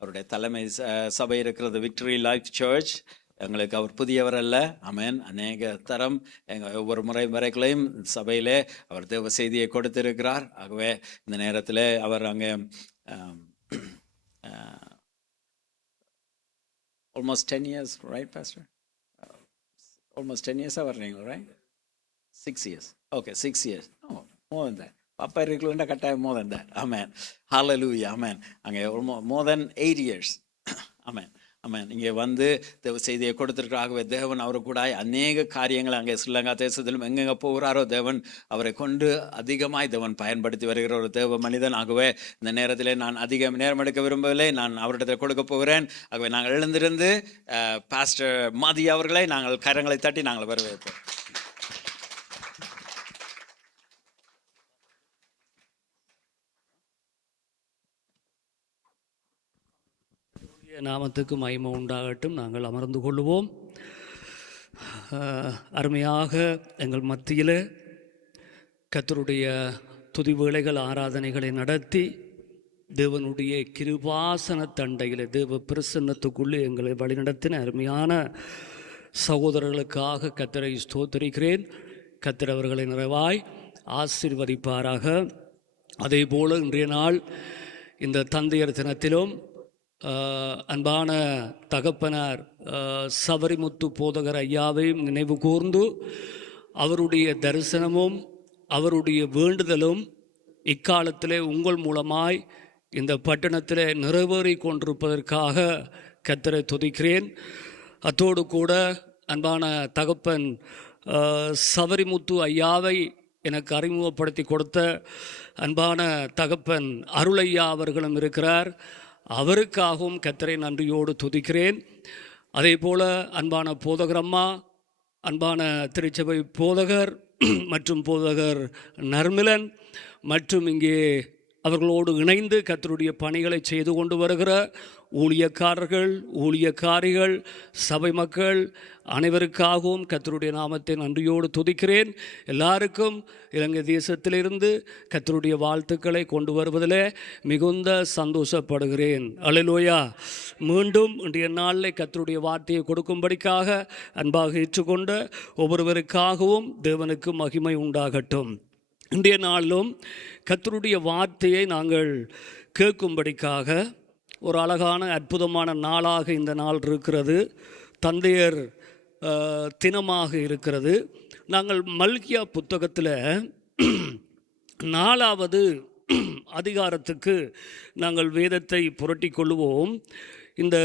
அவருடைய தலைமை சபை இருக்கிறது விக்டரி லைஃப் சர்ச். எங்களுக்கு அவர் புதியவர் அல்ல. ஆமென். அநேக தரம் எங்கள் ஒவ்வொரு முறை வரைகளையும் சபையிலே அவர் தேவ செய்தியை கொடுத்திருக்கிறார். ஆகவே இந்த நேரத்தில் அவர் அங்கே almost 10 years, right, Pastor? Almost 10 years வர்றீங்க, right? 6 years. Okay, 6 years. Oh, more than that. Papa இருக்குல்ல கட்டாயம் more than that. Amen. Hallelujah. Amen. அங்கே more than 8 years. Amen. ஆமாம். இங்கே வந்து தேவ செய்தியை கொடுத்துருக்காகவே தேவன் அவரு கூட அநேக காரியங்கள் அங்கே ஸ்ரீலங்கா தேசத்திலும் எங்கெங்கே போகிறாரோ தேவன் அவரை கொண்டு அதிகமாய் தேவன் பயன்படுத்தி வருகிற ஒரு தேவ மனிதன். ஆகவே இந்த நேரத்தில் நான் அதிக நேரம் எடுக்க விரும்பவில்லை, நான் அவரிடத்தில் கொடுக்க போகிறேன். ஆகவே நாங்கள் எழுந்திருந்து பாஸ்டர் மதி அவர்களை நாங்கள் கரங்களை தட்டி நாங்கள் வரவேற்போம். நாமத்துக்கு மகிமை உண்டாகட்டும். நாங்கள் அமர்ந்து கொள்வோம். அருமையாக எங்கள் மத்தியில் கர்த்தருடைய துதி வேளைகள் ஆராதனைகளை நடத்தி தேவனுடைய கிருபாசன தண்டையில் தேவ பிரசன்னத்துக்குள்ளே எங்களை வழிநடத்தின அருமையான சகோதரர்களுக்காக கர்த்தரை ஸ்தோத்திரிக்கிறேன். கர்த்தர் அவர்களை நிறைவாய் ஆசீர்வதிப்பாராக. அதே போல் இன்றைய நாள் இந்த தந்தையர் தினத்திலும் அன்பான தகப்பனார் சபரிமுத்து போதகர் ஐயாவையும் நினைவு கூர்ந்து அவருடைய தரிசனமும் அவருடைய வேண்டுதலும் இக்காலத்திலே உங்கள் மூலமாய் இந்த பட்டணத்தில் நிறைவேறி கொண்டிருப்பதற்காக கர்த்தரை துதிக்கிறேன். அத்தோடு கூட அன்பான தகப்பன் சபரிமுத்து ஐயாவை எனக்கு அறிமுகப்படுத்தி கொடுத்த அன்பான தகப்பன் அருளையா அவர்களும் இருக்கிறார். அவருக்காகவும் கர்த்தரை நன்றியோடு துதிக்கிறேன். அதே போல் அன்பான போதகரம்மா, அன்பான திருச்சபை போதகர் மற்றும் போதகர் நர்மிலன் மற்றும் இங்கே அவர்களோடு இணைந்து கர்த்தருடைய பணிகளை செய்து கொண்டு வருகிற ஊழியக்காரர்கள், ஊழியக்காரிகள், சபை மக்கள் அனைவருக்காகவும் கர்த்தருடைய நாமத்தை நன்றியோடு துதிக்கிறேன். எல்லாருக்கும் இலங்கை தேசத்திலிருந்து கர்த்தருடைய வாழ்த்துக்களை கொண்டு வருவதில் மிகுந்த சந்தோஷப்படுகிறேன். அல்லேலூயா. மீண்டும் இன்றைய நாளில் கர்த்தருடைய வார்த்தையை கொடுக்கும்படிக்காக அன்பாக ஏற்றுக்கொண்ட ஒவ்வொருவருக்காகவும் தேவனுக்கு மகிமை உண்டாகட்டும். இன்றைய நாளிலும் கர்த்தருடைய வார்த்தையை நாங்கள் கேட்கும்படிக்காக ஒரு அழகான அற்புதமான நாளாக இந்த நாள் இருக்கிறது. தந்தையர் தினமாக இருக்கிறது. நாங்கள் மல்கியா புத்தகத்தில் 4வது அதிகாரத்துக்கு நாங்கள் வேதத்தை புரட்டி கொள்ளுவோம். இந்த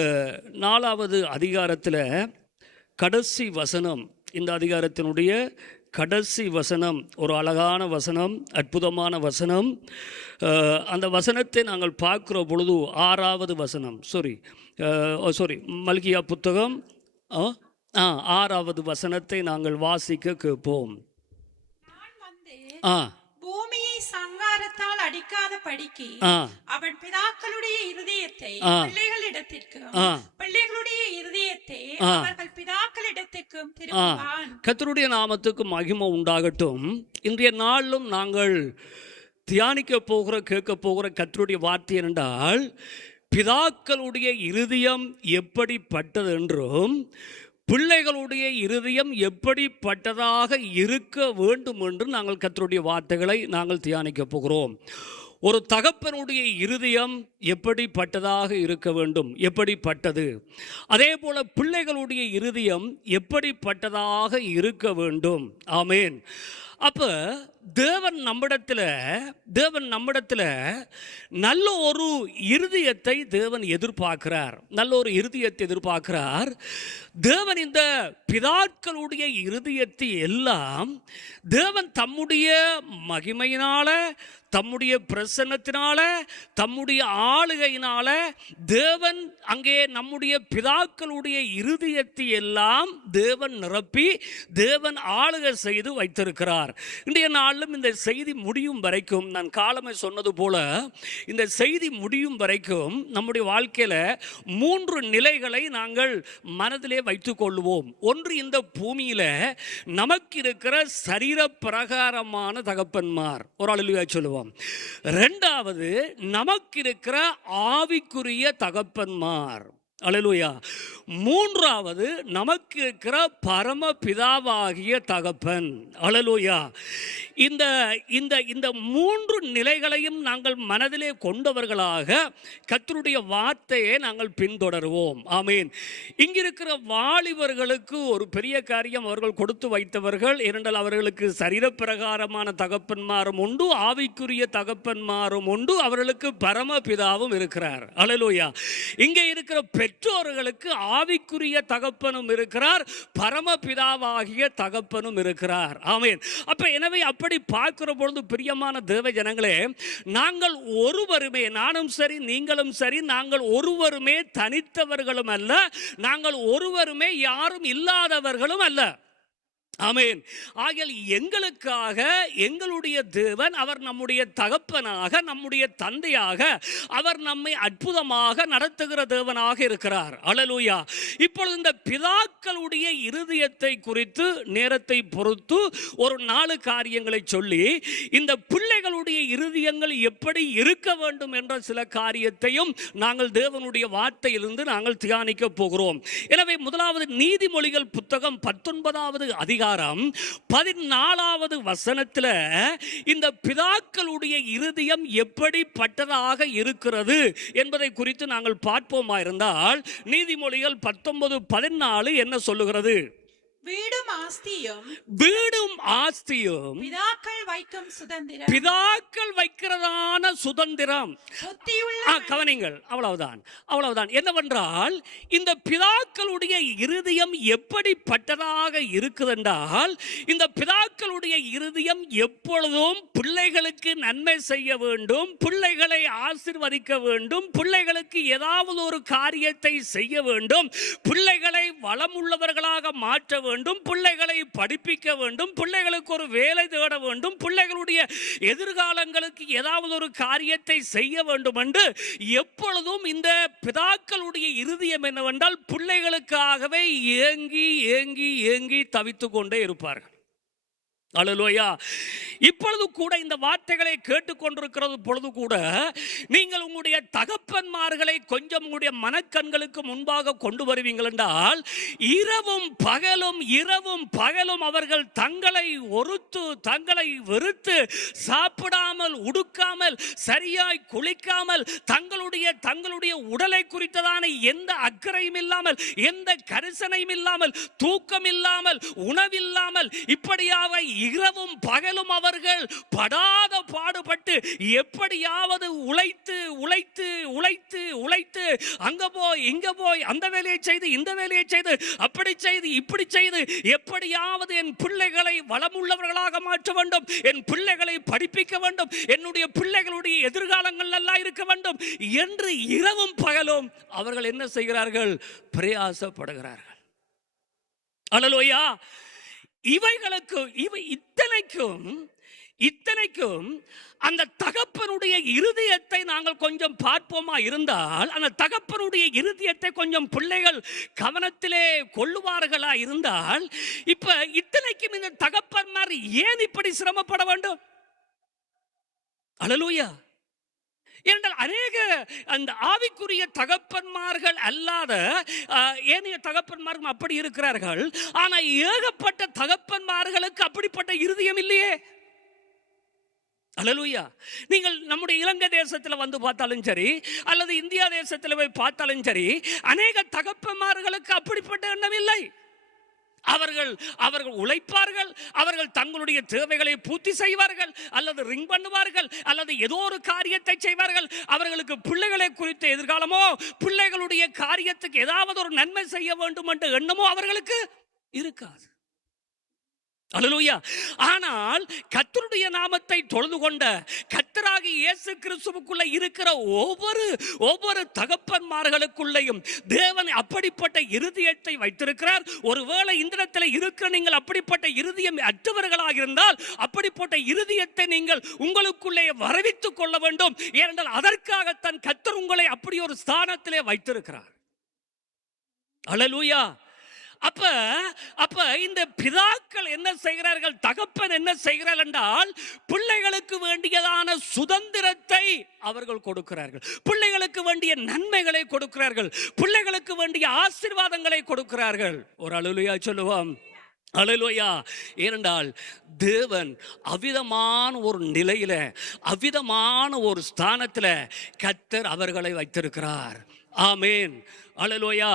4வது அதிகாரத்தில் கடைசி வசனம், இந்த அதிகாரத்தினுடைய கடைசி வசனம் ஒரு அழகான வசனம், அற்புதமான வசனம். அந்த வசனத்தை நாங்கள் பார்க்குற பொழுது 6வது வசனம், மல்கியா புத்தகம் 6வது வசனத்தை நாங்கள் வாசிக்க கேட்போம். பூமியை சங்காரத்தால் அடிக்காத படிக்கு அவன் பிதாக்களுடைய இருதயத்தை பிள்ளைகளிடத்திற்கும் பிள்ளைகளுடைய இருதயத்தை அவர்கள் பிதாக்களிடத்திற்கும் திருப்புவான். கர்த்தருடைய நாமத்துக்கு மகிமை உண்டாகட்டும். இன்றைய நாளிலும் நாங்கள் தியானிக்க போகிற கேட்க போகிற கர்த்தருடைய வார்த்தை என்றால் பிதாக்களுடைய இருதயம் எப்படிப்பட்டது என்றும் பிள்ளைகளுடைய இருதயம் எப்படிப்பட்டதாக இருக்க வேண்டும் என்று நாங்கள் கர்த்தருடைய வார்த்தைகளை நாங்கள் தியானிக்க போகிறோம். ஒரு தகப்பனுடைய இருதயம் எப்படிப்பட்டதாக இருக்க வேண்டும், எப்படிப்பட்டது. அதே போல பிள்ளைகளுடைய இருதயம் எப்படிப்பட்டதாக இருக்க வேண்டும். ஆமேன். அப்போ தேவன் நம்மிடத்தில் நல்ல ஒரு இருதயத்தை தேவன் எதிர்பார்க்கிறார். நல்ல ஒரு இருதயத்தை எதிர்பார்க்கிறார் தேவன். இந்த பிதாக்களுடைய இருதயத்தை எல்லாம் தேவன் தம்முடைய மகிமையினால, தம்முடைய பிரசன்னத்தினால, தம்முடைய ஆளுகையினால தேவன் அங்கே நம்முடைய பிதாக்களுடைய இருதயத்தை எல்லாம் தேவன் நிரப்பி தேவன் ஆளுகை செய்து வைத்திருக்கிறார். இன்றைய நாள் நாளிலும் இந்த செய்தி முடியும் வரைக்கும், நான் காலமே சொன்னது போல, இந்த செய்தி முடியும் வரைக்கும் நம்முடைய வாழ்க்கையில் 3 நிலைகளை நாங்கள் மனதிலே வைத்துக் கொள்வோம். ஒன்று, இந்த பூமியில் நமக்கு இருக்கிற சரீர பிரகாரமான தகப்பன்மார், ஒரு அல்லேலூயா சொல்லுவோம். 2வது, நமக்கு இருக்கிற ஆவிக்குரிய தகப்பன்மார், அல்லேலூயா. 3வது, நமக்கு இருக்கிற பரமபிதாவாகிய தகப்பன், அல்லேலூயா. இந்த இந்த இந்த 3 நிலைகளையும் நாங்கள் மனதிலே கொண்டவர்களாக கர்த்தருடைய வார்த்தையை நாங்கள் பின்தொடருவோம். ஆமீன். இங்கிருக்கிற வாலிபர்களுக்கு ஒரு பெரிய காரியம் அவர்கள் கொடுத்து வைத்தவர்கள். ஏனென்றால் அவர்களுக்கு சரீரப்பிரகாரமான தகப்பன்மாரும் உண்டு, ஆவிக்குரிய தகப்பன்மாரும் உண்டு, அவர்களுக்கு பரமபிதாவும் இருக்கிறார். அல்லேலூயா. இங்கே இருக்கிற பெற்றோர்களுக்கு ஆவிக்குரிய தகப்பனும் இருக்கிறார், பரமபிதாவாகிய தகப்பனும் இருக்கிறார். ஆமென். அப்ப எனவே அப்படி பார்க்கிற பொழுது பிரியமான தேவ ஜனங்களே, நாங்கள் ஒருவருமே, நானும் சரி நீங்களும் சரி, நாங்கள் ஒருவருமே தனித்தவர்களும் அல்ல, நாங்கள் ஒருவருமே யாரும் இல்லாதவர்களும் அல்ல. ஆமென். ஆகையால் எங்களுக்காக எங்களுடைய தேவன், அவர் நம்முடைய தகப்பனாக, நம்முடைய தந்தையாக, அவர் நம்மை அற்புதமாக நடத்துகிற தேவனாக இருக்கிறார். அல்லேலூயா. இப்பொழுது இந்த பிதாக்களுடைய இருதயத்தை குறித்து நேரத்தை பொறுத்து ஒரு 4 காரியங்களை சொல்லி, இந்த பிள்ளைகளுடைய இருதயங்கள் எப்படி இருக்க வேண்டும் என்ற சில காரியத்தையும் நாங்கள் தேவனுடைய வார்த்தையிலிருந்து நாங்கள் தியானிக்க போகிறோம். எனவே முதலாவது, நீதிமொழிகள் புத்தகம் 19வது அதிகாரம் 14வது வசனத்தில் இந்த பிதாக்களுடைய இருதயம் எப்படிப்பட்டதாக இருக்கிறது என்பதை குறித்து நாங்கள் பார்ப்போமா இருந்தால், நீதிமொழிகள் 19:14 என்ன சொல்லுகிறது? வீடும் ஆஸ்தியும் பிதாக்கள் வைக்கும் சுதந்திரம், பிதாக்கள் வைக்கிறதான சுதந்திரம். கவனிங்கள், அவ்வளவுதான். என்னவென்றால், இந்த பிதாக்களுடைய இருதயம் எப்படிப்பட்டதாக இருக்குதென்றால், இந்த பிதாக்களுடைய இருதயம் எப்பொழுதும் பிள்ளைகளுக்கு நன்மை செய்ய வேண்டும், பிள்ளைகளை ஆசீர்வதிக்க வேண்டும், பிள்ளைகளுக்கு ஏதாவது ஒரு காரியத்தை செய்ய வேண்டும், பிள்ளைகளை வளமுள்ளவர்களாக மாற்ற வேண்டும், பிள்ளைகளை படிப்பிக்க வேண்டும், பிள்ளைகளுக்கு ஒரு வேலை தேட வேண்டும், பிள்ளைகளுடைய எதிர்காலங்களுக்கு ஏதாவது ஒரு காரியத்தை செய்ய வேண்டும் என்று எப்பொழுதும் இந்த பிதாக்களுடைய இருதயம் என்னவென்றால், பிள்ளைகளுக்காகவே ஏங்கி ஏங்கி ஏங்கி தவித்துக் கொண்டே இருப்பார்கள். அல்லேலூயா. இப்பொழுது கூட இந்த வார்த்தைகளை கேட்டுக்கொண்டிருக்கிறது பொழுது கூட நீங்கள் உங்களுடைய தகப்பன்மார்களை கொஞ்சம் உங்களுடைய மனக்கண்களுக்கு முன்பாக கொண்டு வருவீங்கள் என்றால், இரவும் பகலும் அவர்கள் தங்களை ஒருத்து, தங்களை வெறுத்து, சாப்பிடாமல், உடுக்காமல், சரியாய் குளிக்காமல், தங்களுடைய உடலை குறித்ததான எந்த அக்கறையும் இல்லாமல், எந்த கரிசனையும் இல்லாமல், தூக்கம் இல்லாமல், உணவில்லாமல், இப்படியாக இரவும் பகலும் அவர்கள் படாத பாடுபட்டு எப்படியாவது உழைத்து அங்க போய் இங்க போய் அந்த வேலையை செய்து இந்த வேலையை செய்து அப்படி செய்து இப்படி செய்து எப்படியாவது என் பிள்ளைகளை வளமுள்ளவர்களாக மாற்ற வேண்டும், என் பிள்ளைகளை படிப்பிக்க வேண்டும், என்னுடைய பிள்ளைகளுடைய எதிர்காலங்கள் நல்லா இருக்க வேண்டும் என்று இரவும் பகலும் அவர்கள் என்ன செய்கிறார்கள்? பிரயாசப்படுகிறார்கள். அல்லேலூயா. இத்தனைக்கும் அந்த தகப்பனுடைய இருதயத்தை நாங்கள் கொஞ்சம் பார்ப்போமா இருந்தால், அந்த தகப்பனுடைய இருதயத்தை கொஞ்சம் பிள்ளைகள் கவனத்திலே கொள்ளுவார்களா இருந்தால், இப்ப இத்தனைக்கும் இந்த தகப்பன்மார் ஏன் இப்படி சிரமப்பட வேண்டும்? அல்லேலூயா. ஏனென்றால் அநேக அந்த ஆவிக்குரிய தகப்பன்மார்கள் அல்லாத ஏனைய தகப்பன்மார்கள் அப்படி இருக்கிறார்கள். ஆனால் ஏகப்பட்ட தகப்பன்மார்களுக்கு அப்படிப்பட்ட இருதயம் இல்லையே. அல்லேலூயா. நீங்கள் நம்முடைய இலங்கை தேசத்தில் வந்து பார்த்தாலும் சரி, அல்லது இந்தியா தேசத்தில் போய் பார்த்தாலும் சரி, அநேக தகப்பன்மார்களுக்கு அப்படிப்பட்ட எண்ணம் இல்லை. அவர்கள் உழைப்பார்கள், அவர்கள் தங்களுடைய தேவைகளை பூர்த்தி செய்வார்கள், அல்லது ரிங் பண்ணுவார்கள், அல்லது ஏதோ ஒரு காரியத்தை செய்வார்கள். அவர்களுக்கு பிள்ளைகளை குறித்த எதிர்காலமோ, பிள்ளைகளுடைய காரியத்துக்கு ஏதாவது ஒரு நன்மை செய்ய வேண்டும் என்ற எண்ணமோ அவர்களுக்கு இருக்காது. அல்லேலூயா. ஆனால் கர்த்தருடைய நாமத்தை தொழுது கொண்ட கர்த்தராகிய இயேசு கிறிஸ்துவுக்குள்ள இருக்கிற ஒவ்வொரு தகப்பன்மார்களுக்குள்ளேயும் தேவன் அப்படிப்பட்ட இருதயத்தை வைத்திருக்கிறார். ஒருவேளை இந்த இடத்துல இருக்கிற நீங்கள் அப்படிப்பட்ட இருதயம் அற்றவர்களாக இருந்தால் அப்படிப்பட்ட இருதயத்தை நீங்கள் உங்களுக்குள்ளே வரவித்துக் கொள்ள வேண்டும். ஏனென்றால் அதற்காகத்தான் கர்த்தர் உங்களை அப்படி ஒரு ஸ்தானத்திலே வைத்திருக்கிறார். அல்லேலூயா. அப்ப இந்த பிதாக்கள் என்ன செய்கிறார்கள், தகப்பன் என்ன செய்கிறார் என்றால் பிள்ளைகளுக்கு வேண்டியதான சுதந்திரத்தை அவர்கள் கொடுக்கிறார்கள், பிள்ளைகளுக்கு வேண்டிய நன்மைகளை கொடுக்கிறார்கள், பிள்ளைகளுக்கு வேண்டிய ஆசீர்வாதங்களை கொடுக்கிறார்கள். ஒரு அல்லேலூயா சொல்லுவோம். அல்லேலூயா. ஏனென்றால் தேவன் அவ்விதமான ஒரு நிலையில அவ்விதமான ஒரு ஸ்தானத்துல கர்த்தர் அவர்களை வைத்திருக்கிறார். ஆமேன். அல்லேலூயா.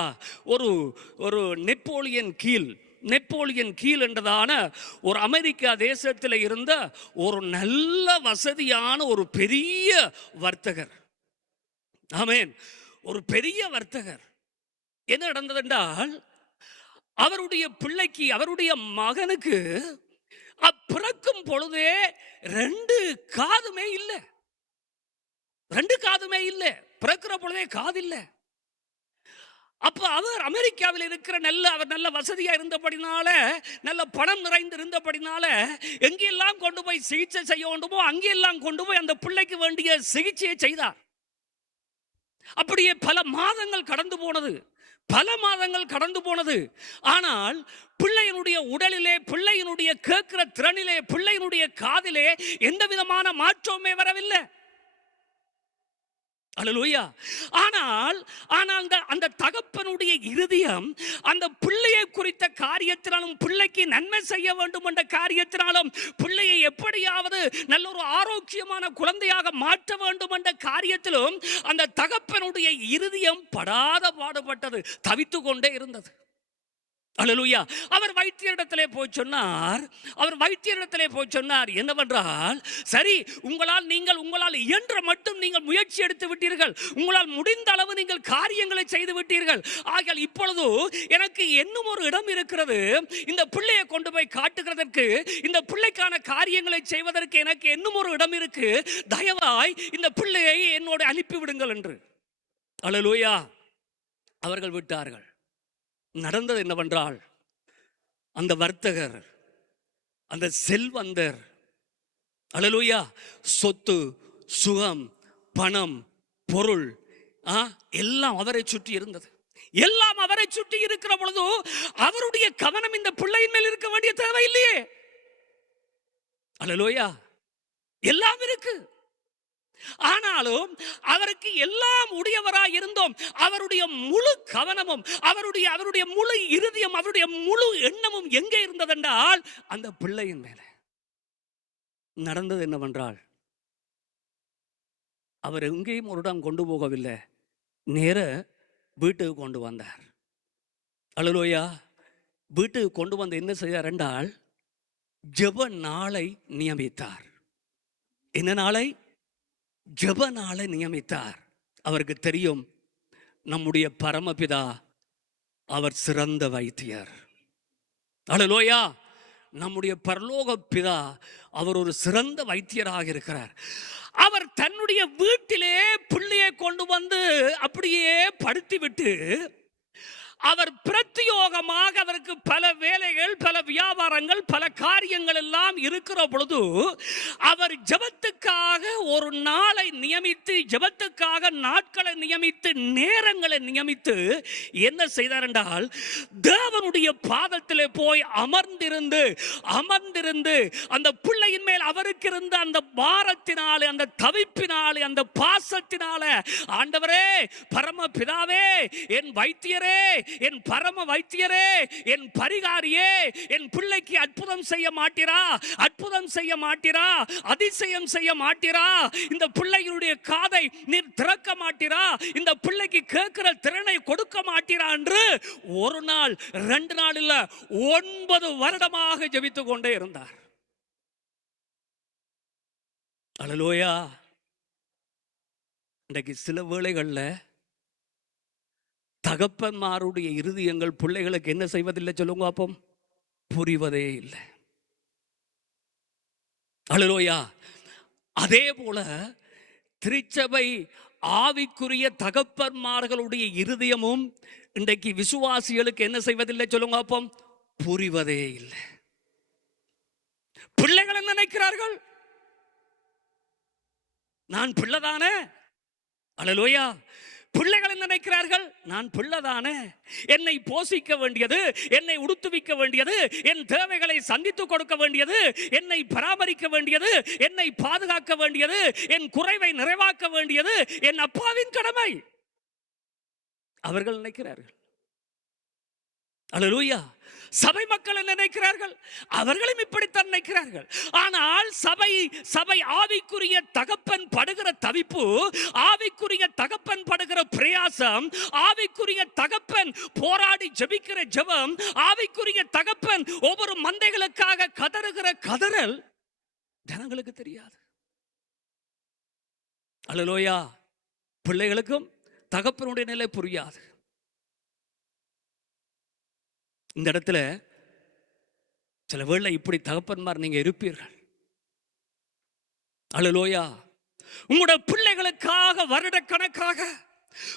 ஒரு நெப்போலியன் கீல் என்றதான ஒரு அமெரிக்கா தேசத்தில் இருந்த ஒரு நல்ல வசதியான ஒரு பெரிய வர்த்தகர். ஆமேன். ஒரு பெரிய வர்த்தகர். என்ன நடந்தது என்றால் அவருடைய பிள்ளைக்கு, அவருடைய மகனுக்கு பிறக்கும் பொழுதே ரெண்டு காதுமே இல்லை. பிறக்கிற பொழுதே காது இல்லை. அப்ப அவர் அமெரிக்காவில் இருக்கிற அவர் நல்ல வசதியா இருந்தபடினால, நல்ல பணம் நிறைந்து இருந்தபடினால எங்கெல்லாம் கொண்டு போய் சிகிச்சை செய்ய வேண்டுமோ அங்கெல்லாம் கொண்டு போய் அந்த பிள்ளைக்கு வேண்டிய சிகிச்சையை செய்தார். அப்படியே பல மாதங்கள் கடந்து போனது. ஆனால் பிள்ளையினுடைய உடலிலே, பிள்ளையினுடைய கேட்கிற திறனிலே, பிள்ளையினுடைய காதிலே எந்த விதமான மாற்றமே வரவில்லை. அல்லேலூயா. ஆனால் அந்த தகப்பனுடைய இருதயம் அந்த பிள்ளையை குறித்த காரியத்தினாலும், பிள்ளைக்கு நன்மை செய்ய வேண்டும் என்ற காரியத்தினாலும், பிள்ளையை எப்படியாவது நல்ல ஒரு ஆரோக்கியமான குழந்தையாக மாற்ற வேண்டும் என்ற காரியத்திலும் அந்த தகப்பனுடைய இருதயம் படாத பாடுபட்டது, தவித்து கொண்டே இருந்தது. அல்லேலூயா. அவர் வைத்தியரிடத்திலே போய் சொன்னார், என்னவென்றால், சரி, உங்களால் இயன்ற மட்டும் நீங்கள் முயற்சி எடுத்து விட்டீர்கள், உங்களால் முடிந்த அளவு நீங்கள் காரியங்களை செய்து விட்டீர்கள். ஆகையால் இப்பொழுது எனக்கு இன்னும் ஒரு இடம் இருக்கிறது, இந்த பிள்ளையை கொண்டு போய் காட்டுகிறதற்கு, இந்த பிள்ளைக்கான காரியங்களை செய்வதற்கு எனக்கு இன்னும் ஒரு இடம் இருக்கு, தயவாய் இந்த பிள்ளையை என்னோடு அனுப்பிவிடுங்கள் என்று. அல்லேலூயா. அவர்கள் விட்டார்கள். நடந்தது என்னவென்றால், அந்த வர்த்தகர், அந்த செல்வந்தர், அல்லேலூயா, சொத்து, சுகம், பணம், பொருள் எல்லாம் அவரை சுற்றி இருந்தது. எல்லாம் அவரை சுற்றி இருக்கிற பொழுது அவருடைய கவனம் இந்த பிள்ளையின் மேல் இருக்க வேண்டிய தேவை இல்லையே. அல்லேலூயா. எல்லாம் இருக்கு. ஆனாலும் அவருக்கு எல்லாம் உடையவராய் இருந்தோம். அவருடைய முழு கவனமும், அவருடைய முழு இருதயம், அவருடைய முழு எண்ணமும் எங்கே இருந்ததென்றால் அந்த பிள்ளையின் மேல. நடந்தது என்னவென்றால், அவர் எங்கேயும் ஒரு இடம் கொண்டு போகவில்லை, நேர வீட்டுக்கு கொண்டு வந்தார். அல்லேலூயா. வீட்டுக்கு கொண்டு வந்து என்ன செய்தார் என்றால், ஜெப நாளை நியமித்தார். என்ன நாளை? ஜெப நாளை நியமித்தார். அவருக்கு தெரியும், நம்முடைய பரமபிதா அவர் சிறந்த வைத்தியர். அல்லேலூயா. நம்முடைய பரலோக பிதா அவர் ஒரு சிறந்த வைத்தியராக இருக்கிறார். அவர் தன்னுடைய வீட்டிலே பிள்ளையை கொண்டு வந்து அப்படியே படுத்திவிட்டு, அவர் பிரத்யோகமாக அவருக்கு பல வேலைகள், பல வியாபாரங்கள், பல காரியங்கள் எல்லாம் இருக்கிற பொழுது அவர் ஜெபத்துக்காக ஒரு நாளை நியமித்து, ஜெபத்துக்காக நாட்களை நியமித்து, நேரங்களை நியமித்து என்ன செய்தார் என்றால், தேவனுடைய பாதத்திலே போய் அமர்ந்திருந்து அந்த பிள்ளையின் மேல் அவருக்கு இருந்த அந்த பாரத்தினாலே, அந்த தவிப்பினாலே, அந்த பாசத்தினாலே, ஆண்டவரே, பரம பிதாவே, என் வைத்தியரே, என் பரம வைத்தியரே, என் பரிகாரியே, என் பிள்ளைக்கு அற்புதம் செய்ய மாட்டீரா, அதிசயம் செய்ய மாட்டீரா, இந்த பிள்ளைகளுடைய காதை நீர் திறக்க மாட்டீரா, இந்த பிள்ளைக்கு கேட்கிற திறனை கொடுக்க மாட்டீரா என்று ஒரு நாள், 2 நாள் இல்ல, 9 வருடமாக ஜெபித்துக் கொண்டே இருந்தார். அல்லேலூயா. இன்றைக்கு சில வேளைகள்ல தகப்பன்மாருடைய இருதயங்கள் பிள்ளைகளுக்கு என்ன செய்வதில்லை சொல்லுங்க, அப்போ புரிவதே இல்லை. அல்லேலூயா. அதே போல திருச்சபை ஆவிக்குரிய தகப்பன்மார்களுடைய இருதயமும் இன்றைக்கு விசுவாசிகளுக்கு என்ன செய்வதில்லை சொல்லுங்க அப்போ? புரிவதே இல்லை. பிள்ளைகள் என்ன நினைக்கிறார்கள்? நான் பிள்ளைதானே. அல்லேலூயா. பிள்ளைகள் என்ன நினைக்கிறார்கள்? நான் பிள்ளைதானே, என்னை போஷிக்க வேண்டியது, என்னை உடுத்துவிக்க வேண்டியது, என் தேவைகளை சந்தித்து கொடுக்க வேண்டியது, என்னை பராமரிக்க வேண்டியது, என்னை பாதுகாக்க வேண்டியது, என் குறைவை நிறைவாக்க வேண்டியது என் அப்பாவின் கடமை அவர்கள் நினைக்கிறார்கள். அல்லேலூயா. சபை மக்கள் என்ன நினைக்கிறார்கள்? அவர்களும் இப்படித்தான் நினைக்கிறார்கள். ஆனால் சபை ஆவிக்குரிய தகப்பன் படுகிற தவிப்பு, ஆவிக்குரிய தகப்பன் படுகிற பிரயாசம், ஆவிக்குரிய தகப்பன் போராடி ஜெபிக்கிற ஜெபம், ஆவிக்குரிய தகப்பன் ஒவ்வொரு மந்தைகளுக்காக கதறுகிற கதறல் ஜனங்களுக்கு தெரியாது. அல்லேலூயா. பிள்ளைகளுக்கும் தகப்பனுடைய நிலை புரியாது. இந்த இடத்துல சில வேளை இப்படி தகப்பன்மார் நீங்க இருப்பீர்கள். அல்லேலூயா. உங்களோட பிள்ளைகளுக்காக வருடக்கணக்காக,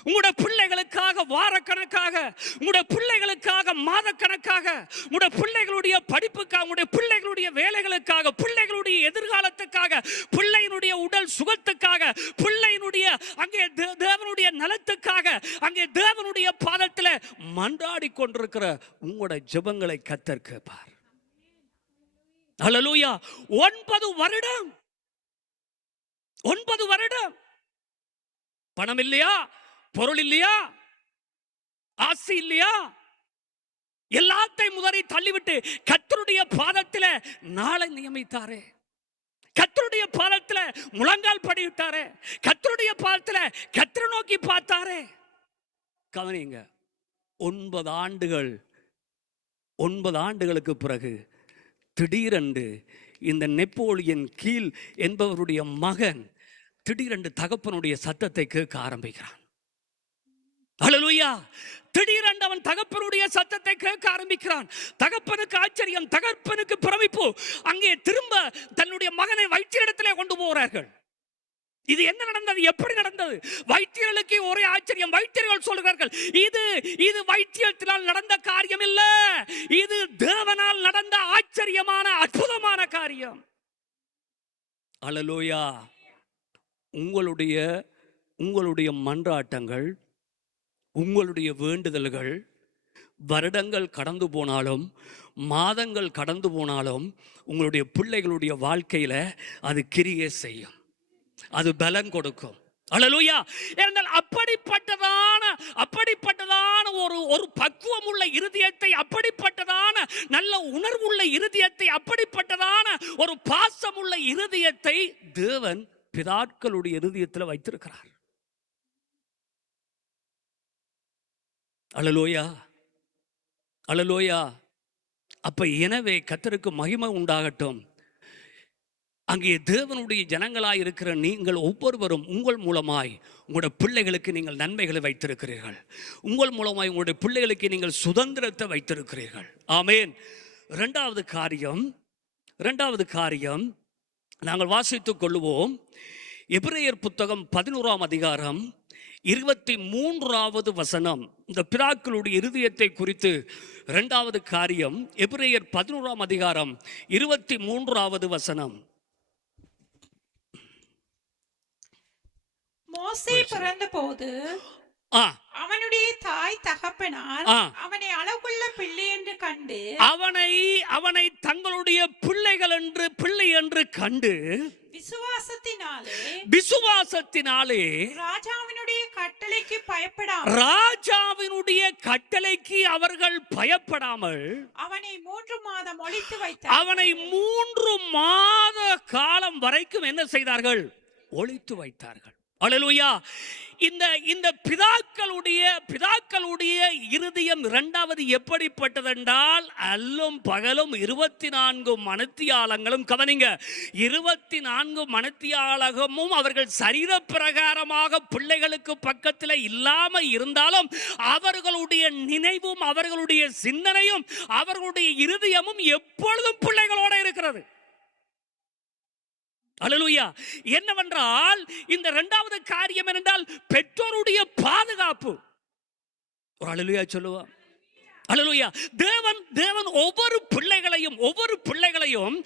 உங்களோட பிள்ளைகளுக்காக வாரக்கணக்காக, உங்களோட பிள்ளைகளுக்காக மாதக்கணக்காக, உங்களோட பிள்ளைகளுடைய படிப்புக்காக, உங்களுடைய பிள்ளைகளுடைய வேலைகளுக்காக, பிள்ளைகளுடைய எதிர்காலத்துக்காக, பிள்ளையினுடைய உடல் சுகத்துக்காக, பிள்ளையினுடைய அங்கே தேவனுடைய நலத்துக்காக, அங்கே தேவனுடைய பாதத்தில் மன்றாடி கொண்டிருக்கிற உங்களோட ஜெபங்களை கர்த்தர் கேட்பார். அல்லேலூயா. 9 வருடம், 9 வருடம் பணம் இல்லையா, பொருள் இல்லையா, ஆசை இல்லையா, எல்லாத்தையும் முதறி தள்ளிவிட்டு கர்த்தருடைய பாதத்தில் நாளை நியமித்தாரே, கர்த்தருடைய பாதத்தில் முழங்கால் படிவிட்டாரே, கர்த்தருடைய பாதத்தில் கர்த்தரை நோக்கி பார்த்தாரே. கவனிங்க, 9 ஆண்டுகள், 9 ஆண்டுகளுக்கு பிறகு திடீரென்று இந்த நெப்போலியன் கீல் என்பவருடைய மகன் திடீரென்று தகப்பனுடைய சத்தத்தை கேட்க ஆரம்பிக்கிறான். அல்லேலூயா. திடீரென்று அவன் தகப்பனுடைய சத்தத்தை கேட்க ஆரம்பிக்கிறான். தகப்பனுக்கு ஆச்சரியம், தகப்பனுக்கு பிரமிப்பு. அங்கே திரும்ப தன்னுடைய மகனை வைத்தியரிடத்திலே கொண்டு போகிறார்கள். இது என்ன நடந்தது, எப்படி நடந்தது? வைத்தியர்களுக்கு ஒரே ஆச்சரியம். வைத்தியர்கள் சொல்கிறார்கள், இது வைத்தியத்தினால் நடந்த காரியம் இல்ல, இது தேவனால் நடந்த ஆச்சரியமான அற்புதமான காரியம். அல்லேலூயா. உங்களுடைய மன்றாட்டங்கள், உங்களுடைய வேண்டுதல்கள் வருடங்கள் கடந்து போனாலும், மாதங்கள் கடந்து போனாலும், உங்களுடைய பிள்ளைகளுடைய வாழ்க்கையில அது கிரியை செய்யும், அது பலன் கொடுக்கும். அல்லேலூயா. ஏனென்றால் அப்படிப்பட்டதான ஒரு பக்குவம் உள்ள இருதயத்தை, அப்படிப்பட்டதான நல்ல உணர்வுள்ள இருதயத்தை, அப்படிப்பட்டதான ஒரு பாசமுள்ள இருதயத்தை தேவன் பிதாக்களுடைய இருதயத்தில் வைத்திருக்கிறார். அல்லேலூயா. அல்லேலூயா. அப்ப எனவே கர்த்தருக்கு மகிமை உண்டாகட்டும். அங்கே தேவனுடைய ஜனங்களாய் இருக்கிற நீங்கள் ஒவ்வொருவரும் உங்கள் மூலமாய் உங்களுடைய பிள்ளைகளுக்கு நீங்கள் நன்மைகளை வைத்திருக்கிறீர்கள். உங்கள் மூலமாய் உங்களுடைய பிள்ளைகளுக்கு நீங்கள் சுதந்திரத்தை வைத்திருக்கிறீர்கள். ஆமேன். இரண்டாவது காரியம் நாங்கள் வாசித்துக் கொள்ளுவோம். எபிரேயர் புத்தகம் 11ஆம் அதிகாரம் 23வது வசனம். இந்த பிதாக்களுடைய இருதயத்தை குறித்து இரண்டாவது காரியம். எபிரேயர் 11ஆம் அதிகாரம் 23வது வசனம். மோசே பிறந்தபோது அவனுடைய தாய் தகப்பனார் அவனை அழகுள்ள பிள்ளை என்று கண்டு அவனை தங்களுடைய பிள்ளை என்று கண்டு விசுவாசத்தினாலே ராஜாவினுடைய கட்டளைக்கு அவர்கள் பயப்படாமல் அவனை 3 மாதம் ஒளித்து வைத்தார். அவனை 3 மாத காலம் வரைக்கும் என்ன செய்தார்கள்? ஒளித்து வைத்தார்கள். அல்லேலூயா. இந்த பிதாக்களுடைய இருதயம் இரண்டாவது எப்படிப்பட்டதென்றால், அல்லும் பகலும் 24 மணித்தியாலங்களும், கவனிங்க, 24 மணித்தியாலகமும் அவர்கள் சரீர பிரகாரமாக பிள்ளைகளுக்கு பக்கத்தில் இல்லாம இருந்தாலும் அவர்களுடைய நினைவும் அவர்களுடைய சிந்தனையும் அவர்களுடைய இருதயமும் எப்பொழுதும் பிள்ளைகளோட இருக்கிறது. அல்லேலூயா. என்னவென்றால் இந்த இரண்டாவது காரியம் என்னென்றால் பெற்றோருடைய பாதுகாப்பு. ஒரு அல்லேலூயா சொல்லுவா. அல்லேலூயா. தேவன் ஒவ்வொரு பிள்ளைகளையும்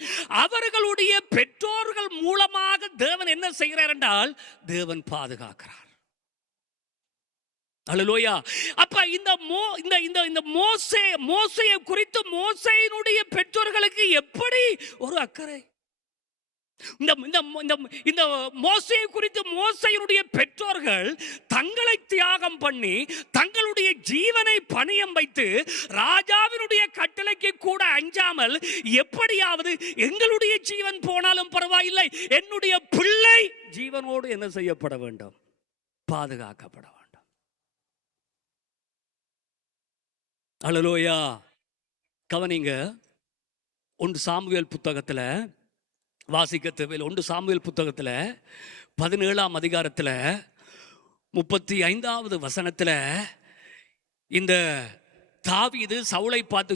அவர்களுடைய பெற்றோர்கள் மூலமாக தேவன் என்ன செய்கிறார் என்றால் தேவன் பாதுகாக்கிறார். அல்லேலூயா. அப்ப இந்த மோசேயை குறித்து மோசேயினுடைய பெற்றோர்களுக்கு எப்படி ஒரு அக்கறை? இந்த மோசேயை குறித்து மோசேயினுடைய பெற்றோர்கள் தங்களை தியாகம் பண்ணி தங்களுடைய ஜீவனை பணியம் வைத்து ராஜாவினுடைய கட்டளைக்கு கூட அஞ்சாமல் எப்படியாவது எங்களுடைய ஜீவன் போனாலும் பரவாயில்லை, என்னுடைய பிள்ளை ஜீவனோடு என்ன செய்யப்பட வேண்டும்? பாதுகாக்கப்பட வேண்டும். அல்லேலூயா. கவனிங்க, 1 சாமுவேல் புத்தகத்துல வாசிக்க தேவையில் 1 சாமுவேல் புத்தகத்தில் 17ஆம் அதிகாரத்தில் 35வது வசனத்தில் இந்த தாவீது சவுலை பார்த்து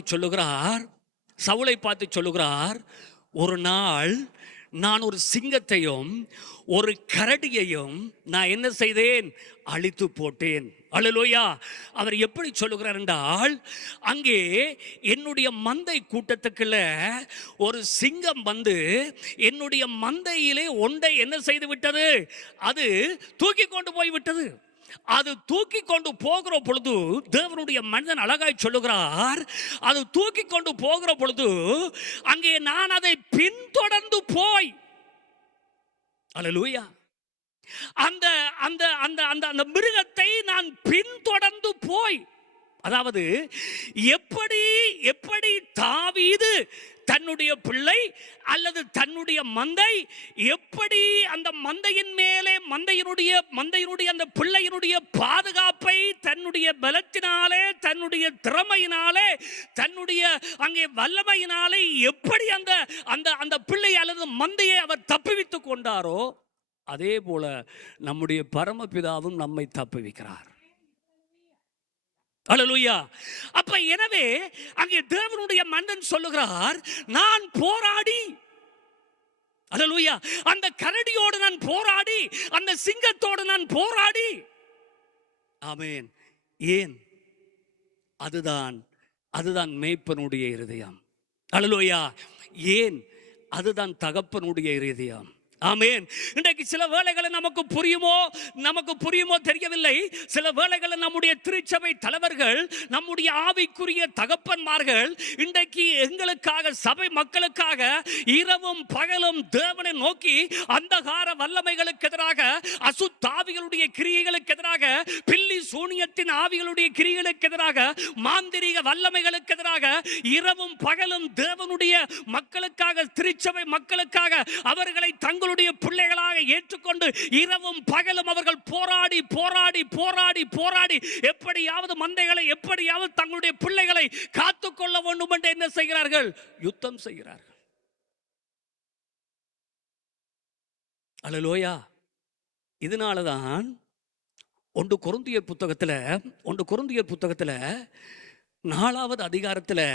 சொல்லுகிறார், ஒரு நாள் நான் ஒரு சிங்கத்தையும் ஒரு கரடியையும் நான் என்ன செய்தேன்? அழித்து போட்டேன். அல்லேலூயா. அவர் எப்படி சொல்லுகிறார் என்றால், அங்கே என்னுடைய மந்தை கூட்டத்துக்குள்ள ஒரு சிங்கம் வந்து என்னுடைய மந்தையிலே ஒன்றை என்ன செய்து விட்டது? அது தூக்கி கொண்டு போய் விட்டது. அது தூக்கி கொண்டு போகிற பொழுது தேவனுடைய மனிதன் அழகாய் சொல்லுகிறார், அது தூக்கி கொண்டு போகிற பொழுது அங்கே நான் அதை பின்தொடர்ந்து போய், அல்லேலூயா, அந்த அந்த அந்த அந்த அந்த மிருகத்தை நான் பின்தொடர்ந்து போய், அதாவது எப்படி தாவீது தன்னுடைய பிள்ளை அல்லது தன்னுடைய மந்தை எப்படி அந்த மந்தையின் மேலே மந்தையினுடைய அந்த பிள்ளையினுடைய பாதுகாப்பை தன்னுடைய பலத்தினாலே, தன்னுடைய திறமையினாலே, தன்னுடைய அங்கே வல்லமையினாலே எப்படி அந்த அந்த அந்த பிள்ளை அல்லது மந்தையை அவர் தப்புவித்துக் கொண்டாரோ, அதே போல நம்முடைய பரமபிதாவும் நம்மை தப்புவிக்கிறார். அல்லேலூயா. அப்ப எனவே அங்கே தேவனுடைய மனிதன் சொல்லுகிறார், நான் போராடி, அல்லேலூயா, அந்த கரடியோடு நான் போராடி, அந்த சிங்கத்தோடு நான் போராடி, ஆமென். ஏன்? அதுதான் மேய்ப்பனுடைய இருதயம். அல்லேலூயா. ஏன்? அதுதான் தகப்பனுடைய இருதயம். ஆமென். இன்றைக்கு சில வேளைகளை நமக்கு புரியுமோ தெரியவில்லை. சில வேளைகளை நம்முடைய திருச்சபை தலைவர்கள், நம்முடைய ஆவிக்குரிய தகப்பன்மார்கள் இன்றைக்கு எங்களுக்காக, சபை மக்களுக்காக இரவும் பகலும் தேவனை நோக்கி அந்தகார வல்லமைகளுக்கு எதிராக, அசுத்தாவிகளுடைய கிரியைகளுக்கு எதிராக, பில்லி சூனியத்தின் ஆவிகளுடைய கிரியைகளுக்கு எதிராக, மாந்திரீக வல்லமைகளுக்கு எதிராக இரவும் பகலும் தேவனுடைய மக்களுக்காக, திருச்சபை மக்களுக்காக அவர்களை தங்கள் பிள்ளைகளாக ஏற்றுக்கொண்டு இரவும் பகலும் அவர்கள் போராடி போராடி போராடி போராடி எப்படியாவது மந்தைகளை, எப்படியாவது தங்களுடைய பிள்ளைகளை காத்துக்கொள்ள வேண்டும் என்று என்ன செய்கிறார்கள்? யுத்தம் செய்கிறார்கள். அல்லேலூயா. இதனாலதான் 1 கொரிந்தியர் புத்தகத்தில் 4வது அதிகாரத்தில்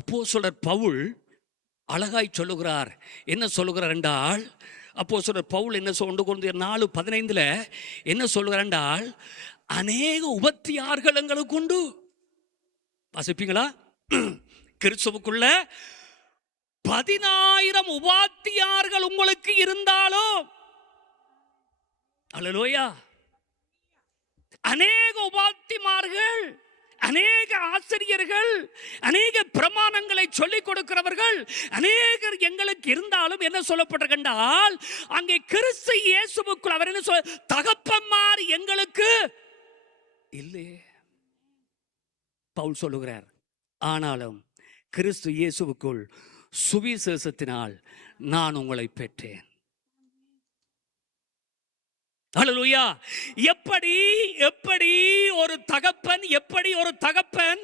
அப்போஸ்தலர் பவுல் அழகாய் சொல்லுகிறார். என்ன சொல்லுகிறார் என்றால், அப்போஸ்தலர் பவுல் என்ன 1 கொரிந்தியர் 4:15 என்ன சொல்லுகிறார் என்றால், அநேக உபத்தியார்கள் எங்களுக்கு உண்டு. வாசிப்பீங்களா? கிறிஸ்துவுக்குள்ள 10,000 உபாத்தியார்கள் உங்களுக்கு இருந்தாலும், அல்லேலூயா, அநேக உபாத்திமார்கள், அநேக ஆசிரியர்கள், அநேக பிரமாணங்களை சொல்லிக் கொடுக்கிறவர்கள் அநேகர் எங்களுக்கு இருந்தாலும் என்ன சொல்லப்பட்டிருக்கின்றால், அங்கே கிறிஸ்து இயேசுவுக்குள் அவர் என்ன சொல்ல, தகப்பன்மார் எங்களுக்கு இல்லை. பவுல் சொல்லுகிறார், ஆனாலும் கிறிஸ்து இயேசுவுக்குள் சுவிசேஷத்தினால் நான் உங்களை பெற்றேன். அல்லேலூயா. எப்படி ஒரு தகப்பன்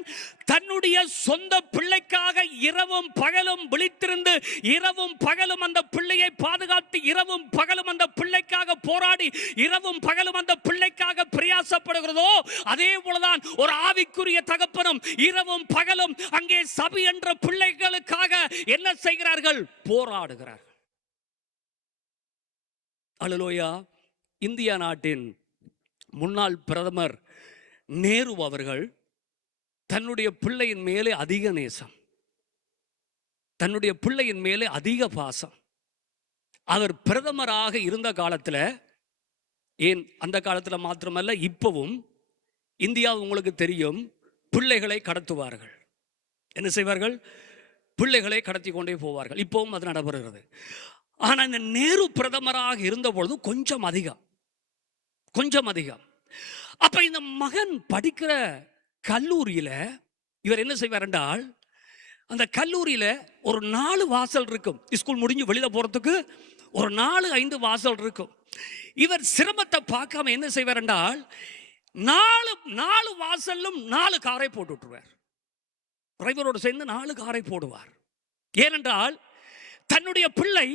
தன்னுடைய சொந்த பிள்ளைக்காக இரவும் பகலும் விழித்திருந்து, இரவும் பகலும் அந்த பிள்ளையை பாதுகாத்து, இரவும் பகலும் அந்த பிள்ளைக்காக போராடி, இரவும் பகலும் அந்த பிள்ளைக்காக பிரயாசப்படுகிறதோ, அதே போலதான் ஒரு ஆவிக்குரிய தகப்பனும் இரவும் பகலும் அங்கே சபை என்ற பிள்ளைகளுக்காக என்ன செய்கிறார்கள்? போராடுகிறார்கள். அல்லேலூயா. இந்தியா நாட்டின் முன்னாள் பிரதமர் நேரு அவர்கள் தன்னுடைய பிள்ளையின் மேலே அதிக நேசம், தன்னுடைய பிள்ளையின் மேலே அதிக பாசம். அவர் பிரதமராக இருந்த காலத்தில், ஏன் அந்த காலத்தில் மாத்திரமல்ல, இப்பவும் இந்தியா உங்களுக்கு தெரியும், பிள்ளைகளை கடத்துவார்கள். என்ன செய்வார்கள்? பிள்ளைகளை கடத்தி கொண்டே போவார்கள். இப்பவும் அது நடைபெறுகிறது. ஆனால் இந்த நேரு பிரதமராக இருந்த பொழுது கொஞ்சம் அதிகம். அப்ப இந்த மகன் படிக்கிற கல்லூரியில இவர் என்ன செய்வார் என்றால், அந்த கல்லூரியில ஒரு 4 வாசல் இருக்கும். ஸ்கூல் முடிஞ்சு வெளியில போறதுக்கு ஒரு 4-5 வாசல் இருக்கும். இவர் சிரமத்தை பார்க்காம என்ன செய்வார் என்றால், 4 வாசலும் 4 காரை போட்டு விட்டுருவார். டிரைவரோடு சேர்ந்து 4 காரை போடுவார். ஏனென்றால் தன்னுடைய பிள்ளை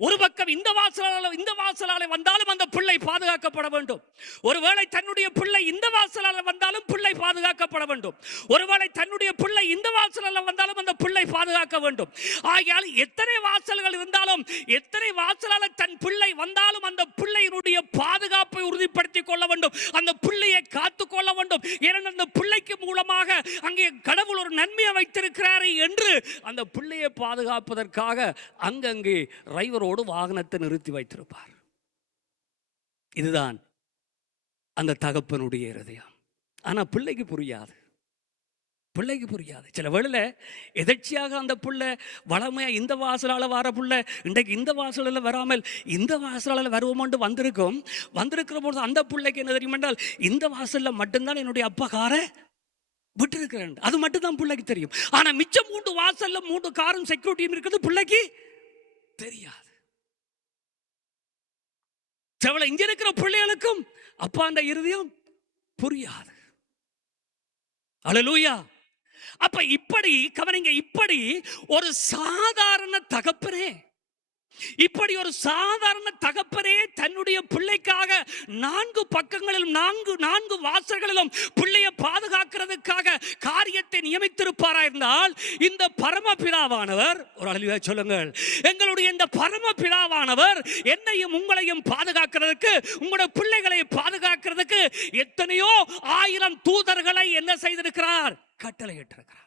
ஒரு பக்கம் இந்த வாசலால வந்தாலும் அந்த பிள்ளை பாதுகாக்கப்பட வேண்டும். ஒருவேளை தன்னுடைய பிள்ளை இந்த வாசலால வந்தாலும் பிள்ளை பாதுகாக்கப்பட வேண்டும். ஒருவேளை தன்னுடைய பிள்ளை இந்த வாசலால வந்தாலும் அந்த பிள்ளை பாதுகாக்க வேண்டும். ஆகையால் எத்தனை வாசல்கள் இருந்தாலும், எத்தனை வாசலால தன் பிள்ளை வந்தாலும் அந்த பிள்ளையினுடைய பாதுகாப்பை உறுதிப்படுத்திக் கொள்ள வேண்டும். அந்த பிள்ளையை காத்துக் கொள்ள வேண்டும். ஏனென்றால் அந்த பிள்ளைக்கு மூலமாக அங்கே கடவுள் ஒரு நன்மையை வைத்திருக்கிறாரே என்று அந்த பிள்ளையை பாதுகாப்பதற்காக அங்கங்கே டிரைவர் வாகனத்தை நிறுத்தி வைத்திருப்பார். இதுதான் அந்த தகப்பனுடைய இருதயம். ஆனா பிள்ளைக்கு புரியாது. சில வேளையில எதர்ச்சியாக அந்த பிள்ளை வளமையா இந்த வாசலால வர பிள்ளை இன்றைக்கு இந்த வாசலால வராமல் இந்த வாசலால வருவோம் வந்திருக்கிற போது அந்த பிள்ளைக்கு என்ன தெரியும் என்றால், இந்த வாசல்ல மட்டும்தான் என்னுடைய அப்பா காரை விட்டு, அது மட்டும் தான் பிள்ளைக்கு தெரியும். ஆனா மிச்சம் 3 வாசல்ல 3 காரும் செக்யூரிட்டியும் இருக்கிறது பிள்ளைக்கு தெரியாது. இங்க இருக்கிற பிள்ளைகளுக்கும் அப்பா அந்த இருதயம் புரியாது. அல்லேலூயா. அப்ப இப்படி கவனிங்க, இப்படி ஒரு சாதாரண தகப்பனே, தன்னுடைய பிள்ளைக்காக 4 பக்கங்களிலும் 4 வாசல்களிலும் பிள்ளையை பாதுகாக்கிறதுக்காக காரியத்தை நியமித்திருப்பாரா இருந்தால், இந்த பரமபிதாவானவர், ஒரு அல்லேலூயா சொல்லுங்கள், எங்களுடைய இந்த பரமபிதாவானவர் என்னையும் உங்களையும் பாதுகாக்கிறதுக்கு, உங்களுடைய பிள்ளைகளை பாதுகாக்கிறதுக்கு எத்தனையோ 1000 தூதர்களை என்ன செய்திருக்கிறார்? கட்டளையிட்டிருக்கிறார்.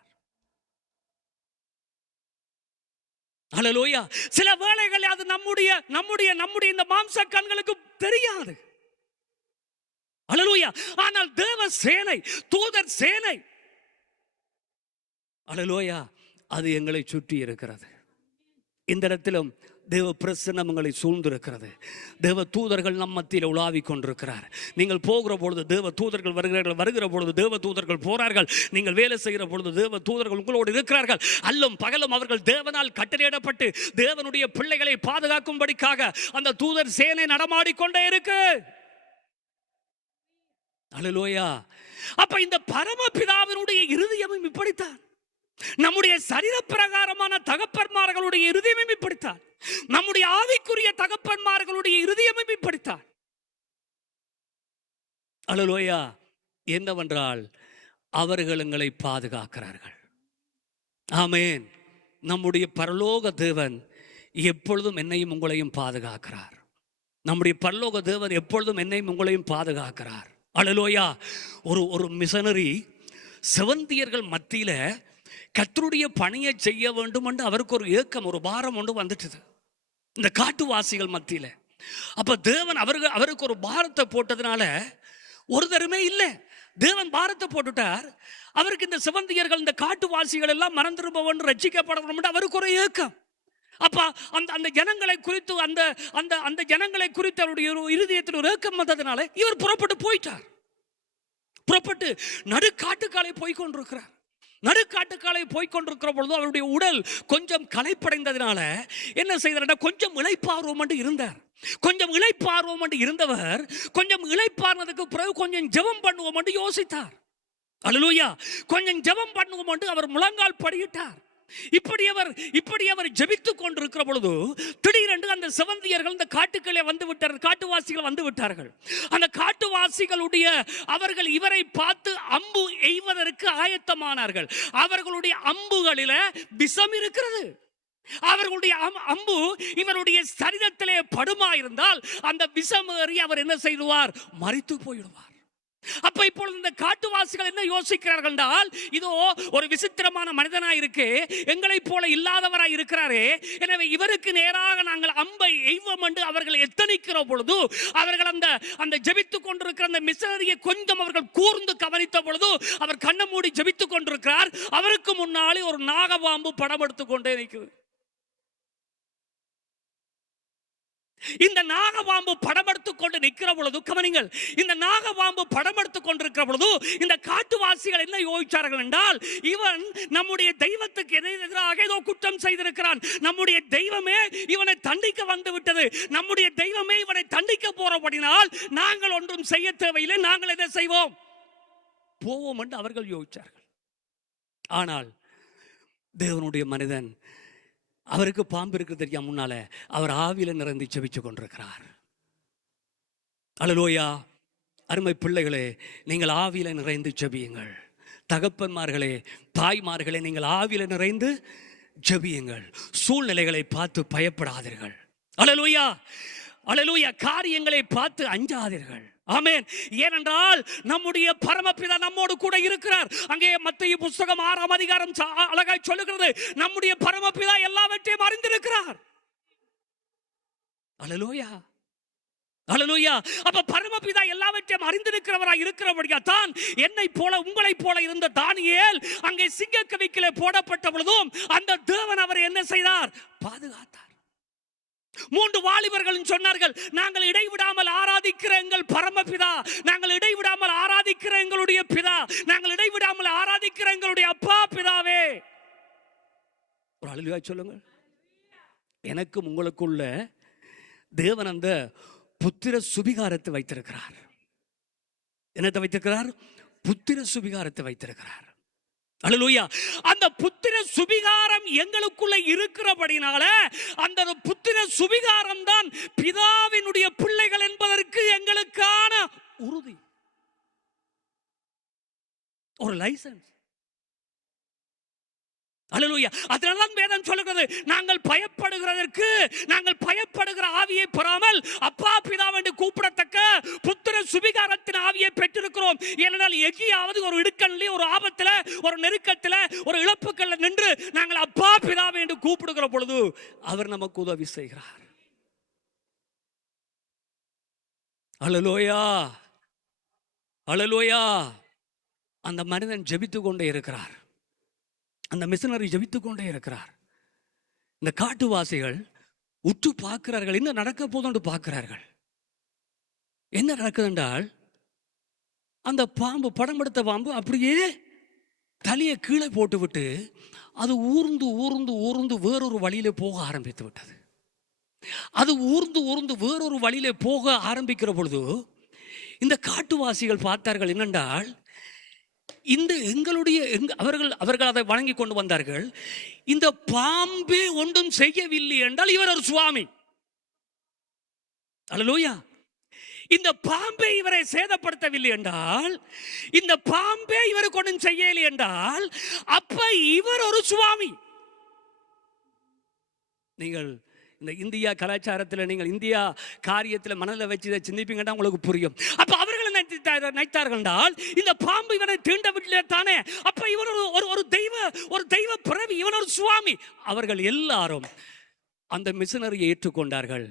அல்லேலூயா. சில வேளைகள் அது நம்முடைய இந்த மாம்ச கண்களுக்கு தெரியாது. அல்லேலூயா. ஆனால் தேவ சேனை, தூதர் சேனை, அல்லேலூயா, அது எங்களை சுற்றி இருக்கிறது. இந்த இடத்திலும் தேவ பிரசன்னம் உங்களை சூழ்ந்திருக்கிறது. தேவ தூதர்கள் நம் மத்தியில் உலாவிக் கொண்டிருக்கிறார். நீங்கள் போகிற பொழுது தேவ தூதர்கள் வருகிறார்கள், வருகிற பொழுது தேவ தூதர்கள் போறார்கள். நீங்கள் வேலை செய்கிற பொழுது தேவ தூதர்கள் உங்களோடு இருக்கிறார்கள். அல்லும் பகலும் அவர்கள் தேவனால் கட்டளையிடப்பட்டு தேவனுடைய பிள்ளைகளை பாதுகாக்கும்படிக்காக அந்த தூதர் சேனை நடமாடிக்கொண்டே இருக்கு. அல்லேலூயா. அப்ப இந்த பரமபிதாவினுடைய இருதயமும் இப்படித்தான். நம்முடைய சரீர பிரகாரமான தகப்பன்மார்களுடைய இருதயமும் இப்படித்தான். நம்முடைய ஆவிக்குரிய தகப்பன்மார்களுடைய இருதயமும் இப்படித்தான். அல்லேலூயா. என்னவென்றால் அவர்கள் எங்களை பாதுகாக்கிறார்கள். ஆமென். நம்முடைய பரலோக தேவன் எப்பொழுதும் என்னையும் உங்களையும் பாதுகாக்கிறார். நம்முடைய பரலோக தேவன் எப்பொழுதும் என்னையும் உங்களையும் பாதுகாக்கிறார். அல்லேலூயா. ஒரு மிஷனரி செவந்தியர்கள் மத்தியில கர்த்தருடைய பணியை செய்ய வேண்டும் என்று அவருக்கு ஒரு ஏக்கம், ஒரு பாரம் ஒன்று வந்துட்டது இந்த காட்டுவாசிகள் மத்தியில. அப்ப தேவன் அவருக்கு ஒரு பாரத்தை போட்டதுனால ஒரு தருமே இல்லை, தேவன் பாரத்தை போட்டுட்டார். அவருக்கு இந்த செவந்தியர்கள், இந்த காட்டுவாசிகள் எல்லாம் மனம் திரும்ப வேண்டும், ரட்சிக்கப்படணும் அவருக்கு ஒரு ஏக்கம். அப்ப அந்த ஜனங்களை குறித்து அந்த ஜனங்களை குறித்து அவருடைய இருதயத்தில் ஒரு ஏக்கம் வந்ததுனால இவர் புறப்பட்டு போயிட்டார். புறப்பட்டு நடுக்காட்டுக்காலை போய்கொண்டிருக்கிறார். நடுக்காட்டுக்காலை போய்கொண்டிருக்கிற பொழுது அவருடைய உடல் கொஞ்சம் களைப்படைந்ததுனால என்ன செய்தார்? கொஞ்சம் இளைப்பார்வம் என்று இருந்தார். கொஞ்சம் இளைப்பார்வம் என்று இருந்தவர் கொஞ்சம் இளைப்பார்வதுக்கு பிறகு கொஞ்சம் ஜெபம் பண்ணுவோம் என்று யோசித்தார். அல்லேலூயா. கொஞ்சம் ஜெபம் பண்ணுவோம் என்று அவர் முழங்கால் படியிட்டார். இப்படி அவர் ஜெபித்துக் கொண்டிருக்கிற பொழுது திடீரென்று அந்த செவந்தியர்கள் இந்த காட்டுக்களே வந்து விட்டார்கள், காட்டுவாசிகள் வந்து விட்டார்கள். அந்த காட்டுவாசிகளுடைய அவர்கள் இவரை பார்த்து அம்பு எய்வதற்கு ஆயத்தமானார்கள். அவர்களுடைய அம்புகளில விஷம் இருக்கிறது. அவர்களுடைய அம்பு இவருடைய சரீரத்திலே படுமா இருந்தால் அந்த விஷம் ஏறி அவர் என்ன செய்வார்? மரித்து போயிடுவார். அப்ப இப்பொழுது இந்த காட்டுவாசிகள் என்ன யோசிக்கிறார்கள் என்றால், இதோ ஒரு விசித்திரமான மனிதனாய் இருக்கு, எங்களை போல இல்லாதவராய் இருக்கிறாரே, எனவே இவருக்கு நேராக நாங்கள் அம்பை எய்வோம் என்று அவர்கள் எத்தனிக்கிற பொழுது, அவர்கள் அந்த ஜெபித்துக் கொண்டிருக்கிற அந்த மிஷனரியை கொஞ்சம் அவர்கள் கூர்ந்து கவனித்த பொழுது, அவர் கண்ணை மூடி ஜெபித்துக் கொண்டிருக்கிறார். அவருக்கு முன்னாலே ஒரு நாகபாம்பு படம் எடுத்துக் கொண்டே நிற்குது. இந்த நாகபாம்பு படம் எடுத்துக் கொண்டு நிற்கிற பொழுது, கவனிங்கள், இந்த நாகபாம்பு படம் எடுத்துக் கொண்டிருக்கிற பொழுது இந்த காட்டுவாசிகள் என்ன யோசிச்சார்கள் என்றால், இவன் நம்முடைய தெய்வத்துக்கு எதிராக ஏதோ குற்றம் செய்திருக்கிறான், நம்முடைய தெய்வமே இவனை தண்டிக்க வந்து விட்டது, நம்முடைய தெய்வமே இவனை தண்டிக்க போறபடினால் நாங்கள் ஒன்றும் செய்ய தேவையில்லை, நாங்கள் என்ன செய்வோம்? போவோம் என்று அவர்கள் யோசிச்சார்கள். ஆனால் தேவனுடைய மனிதன், அவருக்கு பாம்பு இருக்கு தெரியா முன்னால, அவர் ஆவியில நிறைந்து ஜெபிச்சு கொண்டிருக்கிறார். அல்லேலூயா. அருமை பிள்ளைகளே, நீங்கள் ஆவியில நிறைந்து ஜெபியுங்கள். தகப்பன்மார்களே, தாய்மார்களே, நீங்கள் ஆவியில நிறைந்து ஜெபியுங்கள். சூழ்நிலைகளை பார்த்து பயப்படாதீர்கள். அல்லேலூயா, அல்லேலூயா. காரியங்களை பார்த்து அஞ்சாதீர்கள். ஆமென். ஏனென்றால் நம்முடைய பரமபிதா நம்மோடு கூட இருக்கிறார். அங்கே மத்தேயு புத்தகம் 6ஆம் அதிகாரம் அழகாய் சொல்லுகிறது, நம்முடைய பரமபிதா எல்லாவற்றையும் அறிந்திருக்கிறார். அல்லேலூயா, அல்லேலூயா. அப்ப பரமபிதா எல்லாவற்றையும் அறிந்திருக்கிறவராய் இருக்கிறபடியா தான் என்னை போல உங்களை போல இருந்த தானியேல் அங்கே சிங்கக்கவிக்கிலே போடப்பட்ட பொழுதும் அந்த தேவன் அவரை என்ன செய்தார்? பாதுகாத்தார். 3 வாலிபர்கள் சொன்னார்கள், நாங்கள் இடைவிடாமல் ஆராதிக்கிற எங்கள் பரமபிதா, நாங்கள் இடைவிடாமல் ஆராதிக்கிற எங்களுடைய பிதா, நாங்கள் இடைவிடாமல் ஆராதிக்கிற எங்களுடைய அப்பா பிதாவே. ஒரு அல்லேலூயா சொல்லுங்க. எனக்கும் உங்களுக்குள்ள தேவன் அந்த புத்திர சுபிகாரத்தை வைத்திருக்கிறார். என்னத்தை வைத்திருக்கிறார்? புத்திர சுபிகாரத்தை வைத்திருக்கிறார். அல்லேலூயா. அந்த புத்திர சுபிகாரம் எங்களுக்குள்ள இருக்கிறபடினால அந்த புத்திர சுபிகாரம் தான் பிதாவினுடைய பிள்ளைகள் என்பதற்கு எங்களுக்கான உறுதி, ஒரு லைசன்ஸ். அல்லேலூயா. அதனால வேதம் சொல்லுகிறது, நாங்கள் பயப்படுகிறதற்கு, நாங்கள் பயப்படுகிற ஆவியை பெறாமல் அப்பா பிதா என்று கூப்பிடத்தக்க புத்திர சுபிகாரத்தின் ஆவியை பெற்றிருக்கிறோம். ஏனென்றால் எங்கேயாவது ஒரு இடுக்கண்ணிலே, ஒரு ஆபத்தில், ஒரு நெருக்கத்தில், ஒரு இழப்புக்கல்ல நின்று நாங்கள் அப்பா பிதாவை என்று கூப்பிடுகிற பொழுது அவர் நமக்கு உதவி செய்கிறார். அல்லேலூயா, அல்லேலூயா. அந்த மனிதன் ஜெபித்துக் கொண்டே இருக்கிறார். அந்த மிஷனரி ஜெபித்துக் கொண்டே இருக்கிறார். இந்த காட்டுவாசிகள் உற்று பார்க்கிறார்கள், என்ன நடக்க போதும் பார்க்கிறார்கள். என்ன நடக்குது என்றால், அந்த பாம்பு, படம் எடுத்த பாம்பு அப்படியே தலையை கீழே போட்டு விட்டு அது ஊர்ந்து ஊர்ந்து ஊர்ந்து வேறொரு வழியில போக ஆரம்பித்து விட்டது. அது ஊர்ந்து ஊர்ந்து வேறொரு வழியில போக ஆரம்பிக்கிற பொழுது இந்த காட்டுவாசிகள் பார்த்தார்கள் என்னென்றால், இந்த எங்களுடைய அவர்கள் அதை வணங்கி கொண்டு வந்தார்கள். இந்த பாம்பே ஒன்றும் செய்யவில்லை என்றால் இவர் ஒரு சுவாமி. அல்லேலூயா. இந்த பாம்பே இவரை சேதப்படுத்தவில்லை என்றால், இந்த பாம்பே இவருக்கு ஒன்றும் செய்யவில்லை என்றால் அப்ப இவர் ஒரு சுவாமி. நீங்கள் இந்த இந்தியா கலாச்சாரத்தில், நீங்கள் இந்தியா காரியத்தில் மனதில் வச்சு இதை சிந்திப்பீங்கன்னா உங்களுக்கு புரியும். அப்ப அவர்கள் நினைத்தார்கள் என்றால், இந்த பாம்பு இவனை தீண்டவில்லை தானே, அப்ப இவன் ஒரு தெய்வ பிறவி, இவன் ஒரு சுவாமி. அவர்கள் எல்லாரும் அந்த மிஷனரியை ஏற்றுக்கொண்டார்கள்.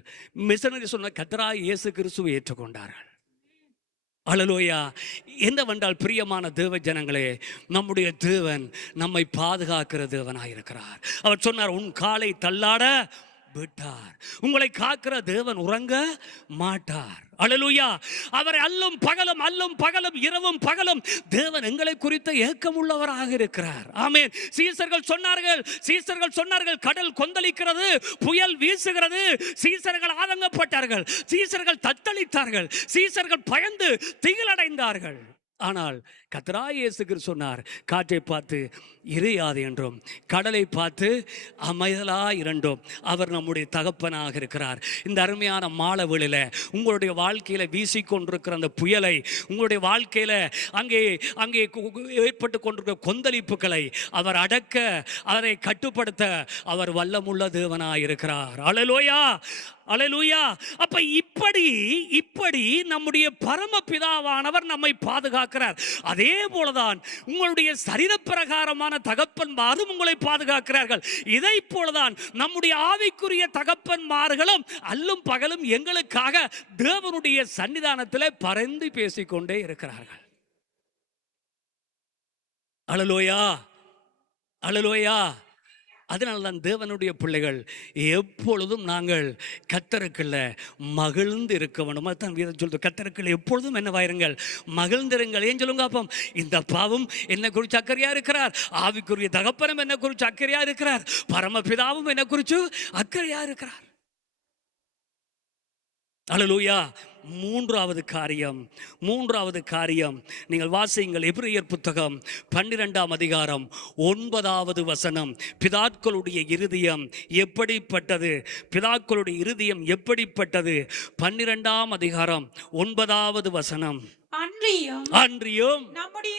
மிஷனரி சொன்ன கர்த்தராகிய இயேசு கிறிஸ்துவை ஏற்றுக்கொண்டார்கள். அல்லேலூயா. என்னவென்றால் பிரியமான தேவ ஜனங்களே, நம்முடைய தேவன் நம்மை பாதுகாக்கிற தேவனாயிருக்கிறார். அவர் சொன்னார், உன் காலை தள்ளாட விட்டார், உங்களை காக்கிற தேவன் உறங்க மாட்டார். அல்லேலூயா. அவரை அல்லும் பகலும் இரவும் பகலும் தேவன் எங்களை குறித்த ஏக்கம் உள்ளவராக இருக்கிறார். ஆமென். சீசர்கள் சொன்னார்கள் கடல் கொந்தளிக்கிறது, புயல் வீசுகிறது. சீசர்கள் ஆதங்கப்பட்டார்கள், சீசர்கள் தத்தளித்தார்கள், சீசர்கள் பயந்து திகிலடைந்தார்கள். ஆனால் கர்த்தராகிய இயேசு கிறிஸ்து சொன்னார், காற்றை பார்த்து இறையாது என்றும் கடலை பார்த்து அமைதலா இரண்டும் அவர் நம்முடைய தகப்பனாக இருக்கிறார். இந்த அருமையான மாலவெளியில் உங்களுடைய வாழ்க்கையில் வீசிக்கொண்டிருக்கிற அந்த புயலை, உங்களுடைய வாழ்க்கையில் அங்கே அங்கே ஏற்பட்டு கொண்டிருக்கிற கொந்தளிப்புகளை அவர் அடக்க, அவரை கட்டுப்படுத்த அவர் வல்லமுள்ள தேவனாக இருக்கிறார். அல்லேலூயா, அல்லேலூயா. அப்ப இப்படி நம்முடைய பரமபிதாவானவர் நம்மை பாதுகாக்கிறார். அதே போலதான் உங்களுடைய சரீரப்பிரகாரமான தகப்பன்மாரும் உங்களை பாதுகாக்கிறார்கள். இதை போலதான் நம்முடைய ஆவிக்குரிய தகப்பன்மார்களும் அல்லும் பகலும் எங்களுக்காக தேவனுடைய சன்னிதானத்தில் பரிந்து பேசிக்கொண்டே இருக்கிறார்கள். அல்லேலூயா, அல்லேலூயா. அதனால தான் தேவனுடைய பிள்ளைகள் எப்பொழுதும் நாங்கள் கர்த்தருக்குள்ள மகிழ்ந்து இருக்க வேண்டும். அதுதான் வீரன் சொல்றது, கர்த்தருக்குள்ள எப்பொழுதும் என்னவாயிருங்கள், மகிழ்ந்திருங்கள். ஏன் சொல்லுங்க அப்போ, இந்த பாவம் என்னை குறித்து அக்கறையா இருக்கிறார், ஆவிக்குரிய தகப்பனும் என்னை குறித்து அக்கறையா இருக்கிறார், பரமபிதாவும் என்னை குறித்து அக்கறையா இருக்கிறார். அல்லேலூயா. மூன்றாவது காரியம் நீங்கள் வாசியுங்கள். எபிரேயர் புத்தகம் 12ஆம் அதிகாரம் 9வது வசனம். பிதாக்களுடைய இருதயம் எப்படிப்பட்டது, பிதாக்களுடைய இருதயம் எப்படிப்பட்டது? 12ஆம் அதிகாரம் 9வது வசனம். அன்றியும் நம்முடைய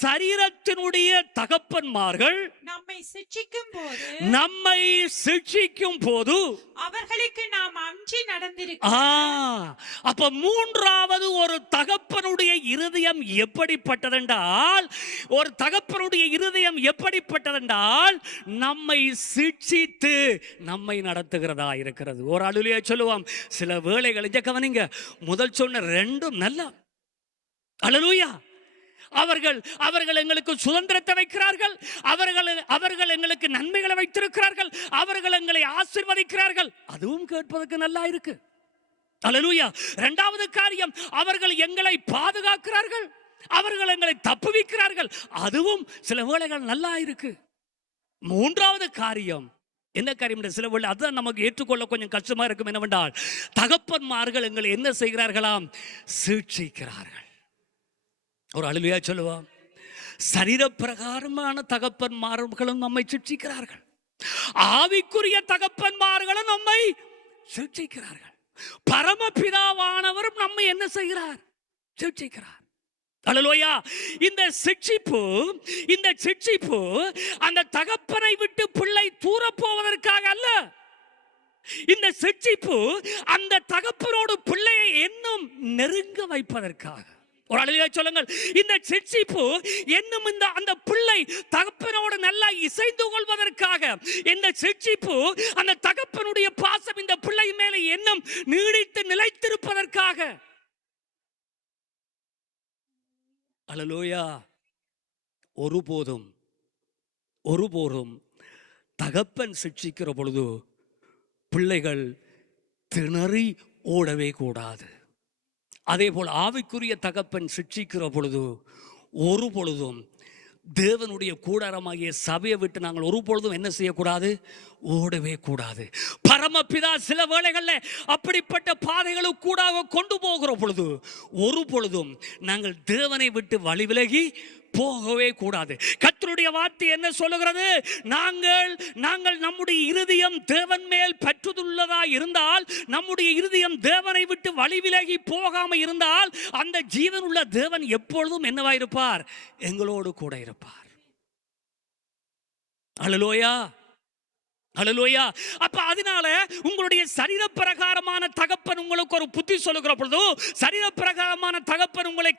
சரீரத்தினுடைய தகப்பன்மார்கள் நம்மை சிட்சிக்கும் போது அவர்களுக்கு நாம் அஞ்சி நடந்திருக்கிறோம். அப்ப மூன்றாவது ஒரு தகப்பனுடைய இருதயம் எப்படிப்பட்டதென்றால், ஒரு தகப்பனுடைய இருதயம் எப்படிப்பட்டதென்றால் நம்மை சிட்சித்து நம்மை நடத்துகிறதா இருக்கிறது. ஒரு அலுவலியா சொல்லுவோம். சில வேளைகளை கவனிங்க, முதல் சொன்ன ரெண்டும் நல்லா. அல்லேலூயா. அவர்கள் எங்களுக்கு சுதந்திரத்தை வைக்கிறார்கள், அவர்கள் எங்களுக்கு நன்மைகளை வைத்திருக்கிறார்கள், அவர்கள் எங்களை ஆசீர்வதிக்கிறார்கள். அதுவும் கேட்பதற்கு நல்லா இருக்கு. அல்லேலூயா. இரண்டாவது காரியம், அவர்கள் எங்களை பாதுகாக்கிறார்கள், அவர்கள் எங்களை தப்புவிக்கிறார்கள். அதுவும் சில வேளைகள் நல்லா இருக்கு. மூன்றாவது காரியம் என்ன காரியம்? சில வேளை அதுதான் நமக்கு ஏற்றுக்கொள்ள கொஞ்சம் கஷ்டமா இருக்கும். என்னவென்றால், தகப்பன்மார்கள் எங்களை என்ன செய்கிறார்களாம்? சிட்சிக்கிறார்கள். ஒரு அல்லேலூயா சொல்லுவோம். சரீரப்பிரகாரமான தகப்பன்மார்களும் நம்மை சிட்சிக்கிறார்கள், ஆவிக்குரிய தகப்பன்மார்களும் நம்மை சிட்சிக்கிறார்கள், பரமபிதாவானவரும் நம்மை என்ன செய்கிறார்? சிட்சிக்கிறார். அல்லேலூயா. இந்த சிட்சிப்பு அந்த தகப்பனை விட்டு பிள்ளை தூர போவதற்காக அல்ல. இந்த சிட்சிப்பு அந்த தகப்பனோடு பிள்ளையை இன்னும் நெருங்க வைப்பதற்காக. ஒரு அல்லேலூயா சொல்லுங்கள். இந்த சிட்சிப்பு இன்னும் அந்த பிள்ளை தகப்பனோடு நல்லா இசைந்து கொள்வதற்காக, இந்த சிட்சிப்பு அந்த தகப்பனுடைய பாசம் இந்த பிள்ளை மேலே இன்னும் நீடித்து நிலைத்திருப்பதற்காக. அல்லேலூயா. ஒருபோதும் தகப்பன் சிட்சிக்கிற பொழுது பிள்ளைகள் திணறி ஓடவே கூடாது. அதே போல் ஆவிக்குரிய தகப்பன் சிட்சிக்கிற பொழுது ஒரு பொழுதும் தேவனுடைய கூடாரமாகிய சபையை விட்டு நாங்கள் ஒரு பொழுதும் என்ன செய்யக்கூடாது? ஓடவே கூடாது. பரமபிதா சில வேளைகளில் அப்படிப்பட்ட பாதைகளுக்கு கூட கொண்டு போகிற பொழுது ஒரு பொழுதும் நாங்கள் தேவனை விட்டு வழி விலகி போகவே கூடாது. கர்த்தருடைய வார்த்தை என்ன சொல்லுகிறது? நாங்கள் நம்முடைய இருதயம் தேவன் மேல் பற்றுதலுள்ளதா இருந்தால், நம்முடைய இருதயம் தேவனை விட்டு வழி விலகி போகாம இருந்தால், அந்த ஜீவனுள்ள தேவன் எப்பொழுதும் என்னவா இருப்பார்? எங்களோடு கூட இருப்பார். அல்லேலூயா, அல்லேலூயா. அப்ப அதனால உங்களுடைய சரீர பிரகாரமான தகப்பன் உங்களுக்கு ஒரு புத்தி சொல்லுகிற பொழுது, சரீர பிரகாரமான தகப்பன் உங்களை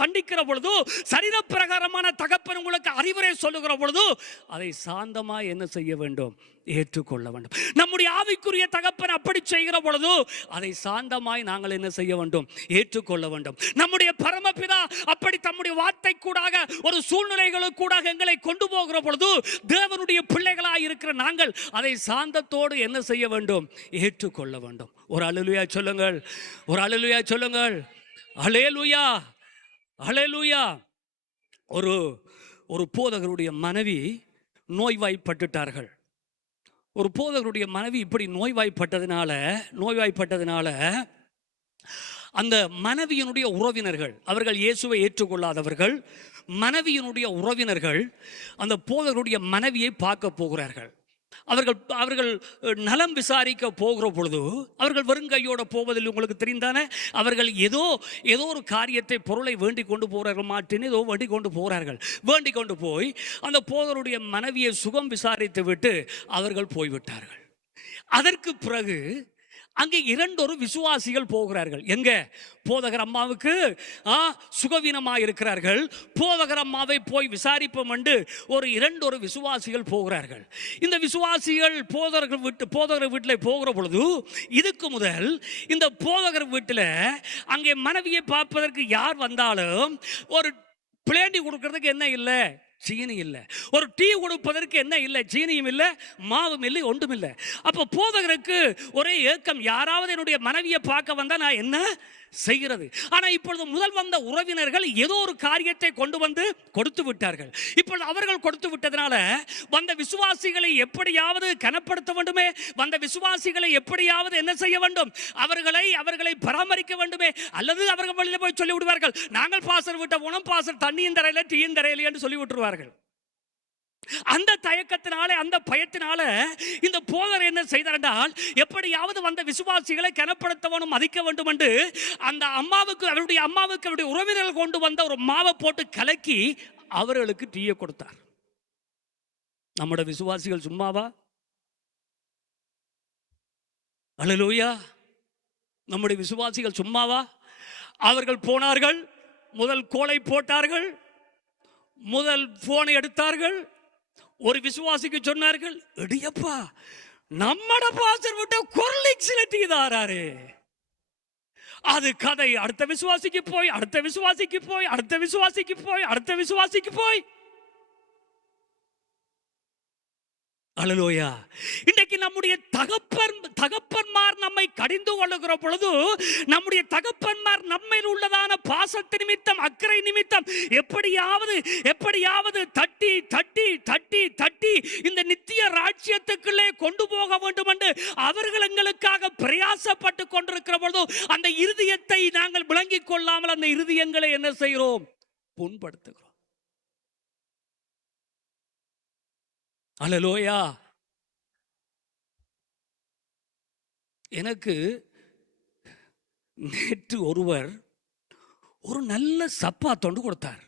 கண்டிக்கிற பொழுது, சரீர பிரகாரமான தகப்பன் உங்களுக்கு அறிவுரை சொல்லுகிற பொழுது அதை சாந்தமா என்ன செய்ய வேண்டும்? ஏற்றுக்கொள்ள வேண்டும். நம்முடைய ஆவிக்குரிய தகப்பன் அப்படி செய்கிற பொழுது அதை சாந்தமாய் நாங்கள் என்ன செய்ய வேண்டும்? ஏற்றுக்கொள்ள வேண்டும். நம்முடைய பரமபிதா அப்படி தம்முடைய வார்த்தை கூடாக ஒரு சூழ்நிலைகளுக்கு கூடாக எங்களை கொண்டு போகிற பொழுது தேவனுடைய பிள்ளைகளாய் இருக்கிற நாங்கள் அதை சாந்தத்தோடு என்ன செய்ய வேண்டும்? ஏற்றுக்கொள்ள வேண்டும். ஒரு அல்லேலூயா சொல்லுங்கள், ஒரு அல்லேலூயா சொல்லுங்கள். அல்லேலூயா, அல்லேலூயா. ஒரு போதகருடைய மனைவி நோய்வாய்ப்பட்டுட்டார்கள். ஒரு போதகருடைய மனைவி இப்படி நோய்வாய்ப்பட்டதுனால அந்த மனைவியினுடைய உறவினர்கள், அவர்கள் இயேசுவை ஏற்றுக்கொள்ளாதவர்கள், மனைவியினுடைய உறவினர்கள் அந்த போதகருடைய மனைவியை பார்க்க போகிறார்கள். அவர்கள் நலம் விசாரிக்க போகிற பொழுது அவர்கள் வெறுங்கையோட போவதில் உங்களுக்கு தெரிந்தானே, அவர்கள் ஏதோ ஒரு காரியத்தை, பொருளை வேண்டிக் கொண்டு போகிறார்கள், மாட்டின்னு ஏதோ வேண்டிக் கொண்டு போகிறார்கள். வேண்டிக் கொண்டு போய் அந்த போதகருடைய மனைவியை சுகம் விசாரித்து விட்டு அவர்கள் போய்விட்டார்கள். அதற்கு பிறகு அங்கே 2 விசுவாசிகள் போகிறார்கள். எங்க? போதகர் அம்மாவுக்கு சுகவீனமாக இருக்கிறார்கள். போதகர் அம்மாவை போய் விசாரிப்போம் என்று 2 விசுவாசிகள் போகிறார்கள். இந்த விசுவாசிகள் போதகர் வீட்டில் போகிற பொழுது, இதுக்கு முதல் இந்த போதகர் வீட்டில் அங்கே மனைவியை பார்ப்பதற்கு யார் வந்தாலும் ஒரு பிளேண்டி கொடுக்கறதுக்கு என்ன இல்லை? சீனி இல்லை. ஒரு டீ கொடுப்பதற்கு என்ன இல்லை? சீனியும் இல்லை, மாவும் இல்லை, ஒன்றும் இல்லை. அப்போ போதகருக்கு ஒரே ஏக்கம், யாராவது என்னுடைய மனைவியை பார்க்க வந்தால் நான் என்ன செய்கிறது? ஆனால் இப்பொழுது முதல் வந்த உறவினர்கள் ஏதோ ஒரு காரியத்தை கொண்டு வந்து கொடுத்து விட்டார்கள். இப்பொழுது அவர்கள் கொடுத்து விட்டதனால வந்த விசுவாசிகளை எப்படியாவது கனப்படுத்த வேண்டுமே, வந்த விசுவாசிகளை எப்படியாவது என்ன செய்ய வேண்டும்? அவர்களை பராமரிக்க வேண்டுமே. அல்லது அவர்கள் வெளியில் போய் சொல்லி விடுவார்கள், நாங்கள் பாசர் விட்ட போனோம், பாசர் தண்ணியும் தரையில டீயும் தரையில என்று சொல்லி விட்டுருவார்கள். அந்த தயக்கத்தினாலே, அந்த பயத்தினால இந்த போதகர் என்ன செய்தார் என்றால், எப்படியாவது வந்த விசுவாசிகளை கனப்படுத்த வேண்டும், மதிக்க வேண்டும் என்று அந்த அவருடைய அம்மாவுக்கு உறவினர்கள் கொண்டு வந்த ஒரு மாவை போட்டு கலக்கி அவர்களுக்கு டீயை கொடுத்தார். நம்முடைய விசுவாசிகள் சும்மாவா? அல்லேலூயா! நம்முடைய விசுவாசிகள் சும்மாவா? அவர்கள் போனார்கள், முதல் கோலை போட்டார்கள், முதல் போனை எடுத்தார்கள். ஒரு விசுவாசிக்கு சொன்னார்கள், எடியப்பா நம்மட பாஸ்டர் விட்ட கொர்லிக்ஸ்ல டீ தாராரு. அது கதை அடுத்த விசுவாசிக்கு போய், அடுத்த விசுவாசிக்கு போய், அடுத்த விசுவாசிக்கு போய், அடுத்த விசுவாசிக்கு போய். அல்லேலூயா! இன்றைக்கு நம்முடைய தகப்பன்மார் நம்மை கடிந்து கொள்ளுகிற பொழுது, நம்முடைய தகப்பன்மார் நம்மில் உள்ளதான பாசத்து நிமித்தம், அக்கறை நிமித்தம் எப்படியாவது தட்டி தட்டி தட்டி தட்டி இந்த நித்திய ராஜ்யத்துக்குள்ளே கொண்டு போக வேண்டும் என்று அவர்கள் எங்களுக்காக பிரயாசப்பட்டு கொண்டிருக்கிற பொழுது, அந்த இருதயத்தை நாங்கள் விளங்கிக் கொள்ளாமல் அந்த இருதயங்களை என்ன செய்கிறோம்? புண்படுத்துகிறோம். அல்லேலூயா! எனக்கு நேற்று ஒருவர் ஒரு நல்ல சப்பாத்தொண்டு கொடுத்தார்.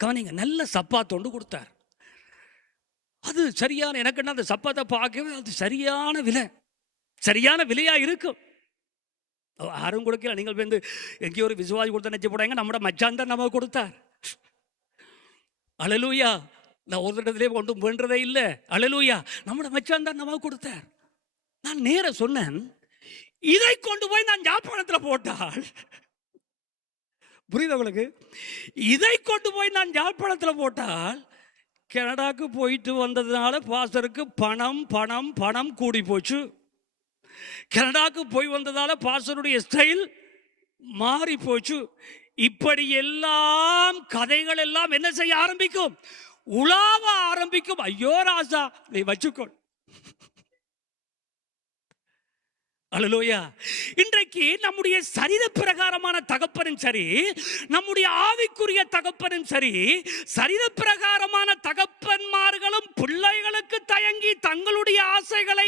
கவனிங்க, நல்ல சப்பாத்தொண்டு கொடுத்தார். அது சரியான, எனக்கு என்ன, அந்த சப்பாத்தை பார்க்கவே அது சரியான விலையா இருக்கும். யாரும் கொடுக்கல. நீங்கள் வந்து எங்கேயோ ஒரு விசுவாசி கொடுத்த நினைச்சு போடாங்க, நம்மட மச்சான் தான் நமக்கு கொடுத்தார். அல்லேலூயா! நான் ஒரு இடத்துலேயே கொண்டு வேண்டதே இல்லை. அல்லேலூயா! நம்மளோட மச்சான் தான் நமக்கு கொடுத்தார். நான் நேர சொன்னேன், இதை கொண்டு போய் நான் யாழ்ப்பாணத்தில் போட்டால், புரியுது உங்களுக்கு? இதை கொண்டு போய் நான் யாழ்ப்பாணத்தில் போட்டால், கனடாக்கு போயிட்டு வந்ததுனால பாஸ்டருக்கு பணம் பணம் பணம் கூடி போச்சு. கனடாக்கு போய் வந்ததால பாஸ்டருடைய ஸ்டைல் மாறி போச்சு. இப்படி எல்லாம் கதைகள் எல்லாம் என்ன செய்ய ஆரம்பிக்கும்? உலாவ ஆரம்பிக்கும். ஐயோ ராசா, நீ வச்சுக்கொள். அல்லேலூயா! இன்றைக்கு நம்முடைய சரீர பிரகாரமான தகப்பனும் சரி, நம்முடைய ஆவிக்குரிய தகப்பனும் சரி, சரீர பிரகாரமான தகப்பன்மார்களும் பிள்ளைகளுக்கு தயங்கி தங்களுடைய ஆசைகளை,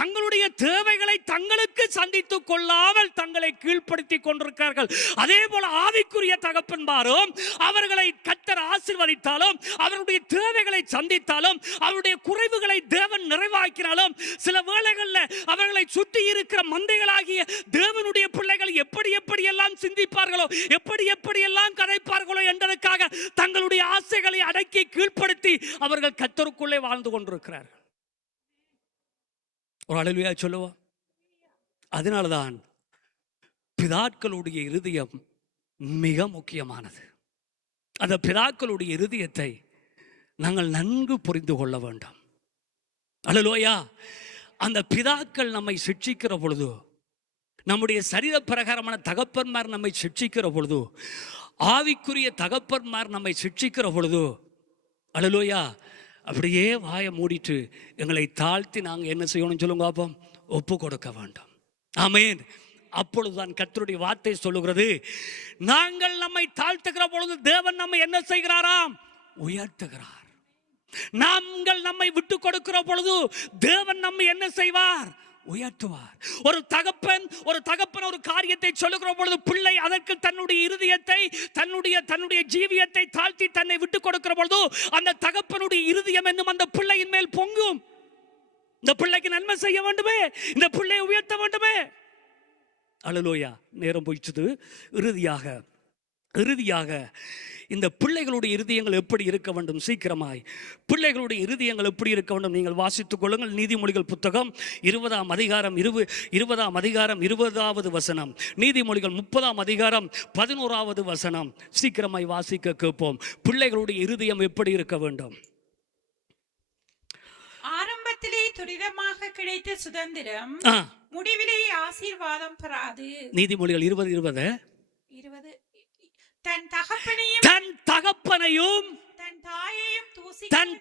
தங்களுடைய தேவைகளை தங்களுக்கு சந்தித்துக் கொள்ளாமல் தங்களை கீழ்ப்படுத்தி கொண்டிருக்கிறார்கள். அதே போல ஆவிக்குரிய தகப்பன்மாரும் அவர்களை கர்த்தர் ஆசீர்வதித்தாலும், அவருடைய தேவைகளை சந்தித்தாலும், அவருடைய குறைவுகளை தேவன் நிறைவாக்கினாலும், சில வேளைகளில் அவர்களை சுற்றி இருக்கிற மந்தைகளாகிய தேவனுடைய பிள்ளைகள் எப்படி எல்லாம் சிந்திப்பார்களோ, எப்படி எல்லாம் கதைப்பார்களோ என்பதற்காக தங்களுடைய ஆசைகளை அடக்கி கீழ்ப்படுத்தி அவர்கள் கர்த்தருக்குள்ளே வாழ்ந்து கொண்டிருக்கிறார்கள். ஒரு அல்லேலூயா சொல்லுவோம். அதனால்தான் பிதாக்களுடைய இருதயம் மிக முக்கியமானது. அந்த பிதாக்களுடைய இருதயத்தை நாங்கள் நன்கு புரிந்து கொள்ள வேண்டும். அல்லேலூயா! அந்த பிதாக்கள் நம்மை சிட்சிக்கிற பொழுது, நம்முடைய சரீர பிரகாரமான தகப்பன்மார் நம்மை சிட்சிக்கிற பொழுது, ஆவிக்குரிய தகப்பன்மார் நம்மை சிட்சிக்கிற பொழுது, அல்லேலூயா, அப்படியே வாயை மூடிட்டு எங்களை தாழ்த்தி நாங்கள் என்ன செய்யணும் சொல்லுங்க, அப்போ ஒப்பு கொடுக்க வேண்டும். ஆமென். அப்பொழுதுதான் கர்த்தருடைய வார்த்தை சொல்லுகிறது, நாங்கள் நம்மை தாழ்த்துகிற பொழுது தேவன் நம்மை என்ன செய்கிறாராம்? உயர்த்துகிறார். நாங்கள் நம்மை விட்டு கொடுக்கிற பொழுது தேவன் நம்மை என்ன செய்வார்? உயர்த்துவார். ஒரு தகப்பன் ஒரு காரியத்தை சொல்லுகிற பொழுது பிள்ளை அதற்கு தன்னுடைய இருதயத்தை தன்னுடைய ஜீவியத்தை தாழ்த்தி தன்னை விட்டு கொடுக்கிற பொழுது அந்த தகப்பனுடைய இருதயம் என்னும் அந்த பிள்ளையின் மேல் பொங்கும். இந்த பிள்ளைக்கு நன்மை செய்ய வேண்டுமே, இந்த பிள்ளையை உயர்த்த வேண்டுமே. அல்லேலூயா. நேரம் போயிடுச்சு. இறுதியாக இந்த பிள்ளைகளுடைய இருதயங்கள் எப்படி இருக்க வேண்டும்? சீக்கிரமாய் பிள்ளைகளுடைய இருதயங்கள் எப்படி இருக்க வேண்டும்? நீங்கள் வாசித்துக் கொள்ளுங்கள். நீதிமொழிகள் புத்தகம் 20ஆம் அதிகாரம் 20வது வசனம். நீதிமொழிகள் 30ஆம் அதிகாரம் 11வது வசனம். சீக்கிரமாய் வாசிக்க கேட்போம். பிள்ளைகளுடைய இருதயம் எப்படி இருக்க வேண்டும்? ஆரம்பத்திலே துரிதமாக கிடைத்த சுதந்திரம் முடிவிலே ஆசீர்வாதம் பெறாது. நீதிமொழிகள் 20 தன்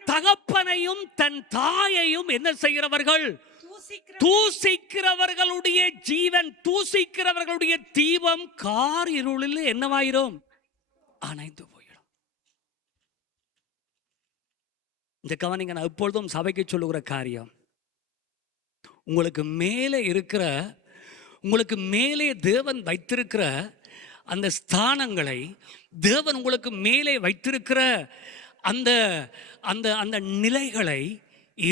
தகப்பனையும் தன் தாயையும் என்ன செய்கிறவர்கள்? தூசிக்கிறவர்களுடைய ஜீவன், தூசிக்கிறவர்களுடைய தீபம் கார் இருளில் என்னவாயிரும்? அணைந்து போயிடும். இந்த கவனிங்க, நான் எப்பொழுதும் சபைக்கு சொல்லுகிற காரியம், உங்களுக்கு மேலே தேவன் வைத்திருக்கிற அந்த ஸ்தானங்களை, தேவன் உங்களுக்கு மேலே வைத்திருக்கிற அந்த அந்த அந்த நிலைகளை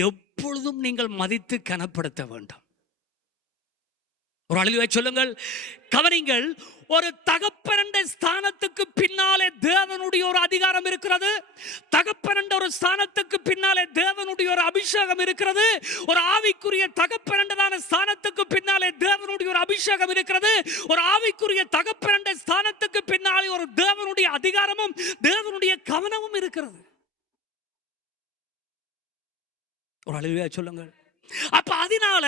எப்பொழுதும் நீங்கள் மதித்து கனப்படுத்த வேண்டும். ஒரு அழிவை சொல்லுங்கள். கவனிங்கள், ஒரு தகப்பன் என்ற ஸ்தானத்துக்கு பின்னாலே தேவனுடைய ஒரு அதிகாரம் இருக்கிறது. தகப்பன் என்ற ஒரு ஸ்தானத்துக்கு பின்னாலே தேவனுடைய ஒரு அபிஷேகம் இருக்கிறது. ஒரு ஆவிக்குரிய தகப்பன் என்றதான ஸ்தானத்துக்கு பின்னாலே தேவனுடைய ஒரு அபிஷேகம் இருக்கிறது. ஒரு ஆவிக்குரிய தகப்பன் என்ற ஸ்தானத்துக்கு பின்னாலே ஒரு தேவனுடைய அதிகாரமும் தேவனுடைய கவனமும் இருக்கிறது. ஒரு அழிவை சொல்லுங்கள். அப்ப அதனால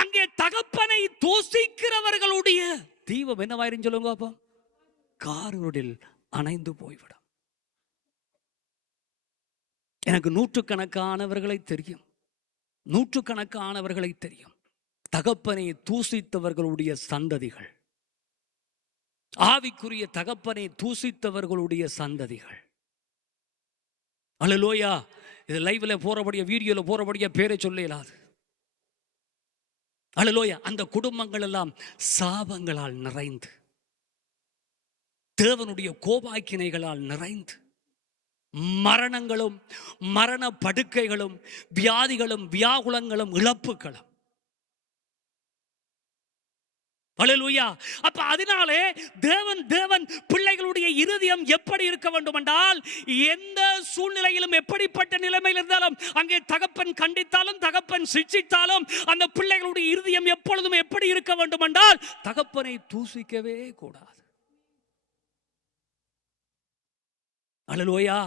அங்கே தகப்பனை தூசிக்கிறவர்களுடைய தீபம் என்னவாயிரும் சொல்லுங்க. அப்போ காரிருளில் அணைந்து போய்விடும். எனக்கு நூற்றுக்கணக்கானவர்களை தெரியும். தகப்பனை தூசித்தவர்களுடைய சந்ததிகள், ஆவிக்குரிய தகப்பனை தூசித்தவர்களுடைய சந்ததிகள். அல்லேலூயா. இது லைவ்ல போறபடிய, வீடியோல போறபடிய பேரை சொல்ல இயலாது. அல்லேலூயா. அந்த குடும்பங்கள் எல்லாம் சாபங்களால் நிறைந்து, தேவனுடைய கோபாக்கினைகளால் நிறைந்து, மரணங்களும் மரண படுக்கைகளும் வியாதிகளும் வியாகுலங்களும் இழப்புகளும். அல்லேலூயா. அப்ப அதனாலே தேவன் பிள்ளைகளுடைய இருதயம் எப்படி இருக்க வேண்டும் என்றால், எந்த சூழ்நிலையிலும் எப்படிப்பட்ட நிலைமையில் இருந்தாலும், அங்கே தகப்பன் கண்டித்தாலும் தகப்பன் சிட்சித்தாலும் அந்த பிள்ளைகளுடைய இருதயம் எப்பொழுதும் எப்படி இருக்க வேண்டும் என்றால், தகப்பனை தூசிக்கவே கூடாது. அல்லேலூயா.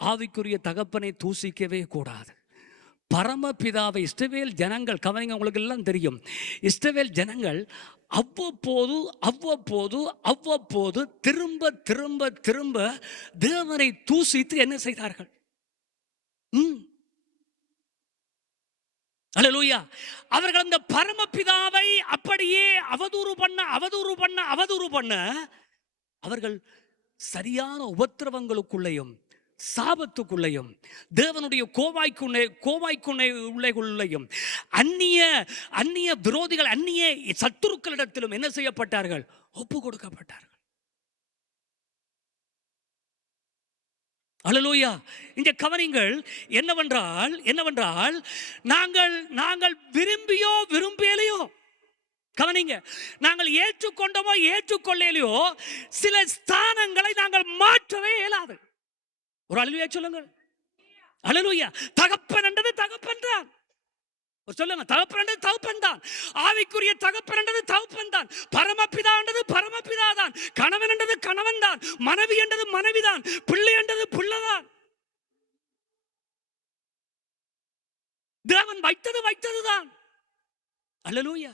ஆவிக்குரிய தகப்பனை தூசிக்கவே கூடாது. பரமபிதாவை இஸ்ரவேல் ஜனங்கள், கவனிங்க, உங்களுக்கு எல்லாம் தெரியும், இஸ்ரவேல் ஜனங்கள் அவ்வப்போது திரும்ப தேவனை தூசித்து என்ன செய்தார்கள்? அல்லேலூயா. அவர்கள் அந்த பரமபிதாவை அப்படியே அவதூறு பண்ண அவர்கள் சரியான உபத்திரவங்களுக்குள்ளேயும் சாபத்துக்குள்ளையும் தேவனுடைய கோவாய்க்குள்ளையும் அந்நிய விரோதிகள், அந்நிய சத்துருக்களிடத்திலும் என்ன செய்யப்பட்டார்கள்? ஒப்பு கொடுக்கப்பட்டார்கள். அல்லேலூயா. இந்த கவனிங்கள், என்னவென்றால் நாங்கள் விரும்பியோ விரும்பியலையோ, கவனிங்க, நாங்கள் ஏற்றுக்கொண்டோமோ ஏற்றுக்கொள்ளலையோ சில ஸ்தானங்களை நாங்கள் மாற்றவே இயலாது. ஒரு அல்லேலூயா சொல்லுங்கள். அல்லேலூயா. தகப்பன் என்றது தகப்பன் தான். சொல்லுங்க, தகப்பன் என்றது தகப்பன் தான். ஆவிக்குரிய தகப்பன் என்றது தகப்பன் தான். பரமபிதா என்றது பரமபிதா தான். கணவன் என்றது கணவன் தான். மனைவி என்றது மனைவி தான். பிள்ளை என்றது பிள்ளை தான். தேவன் வைத்தது தான். அல்லேலூயா.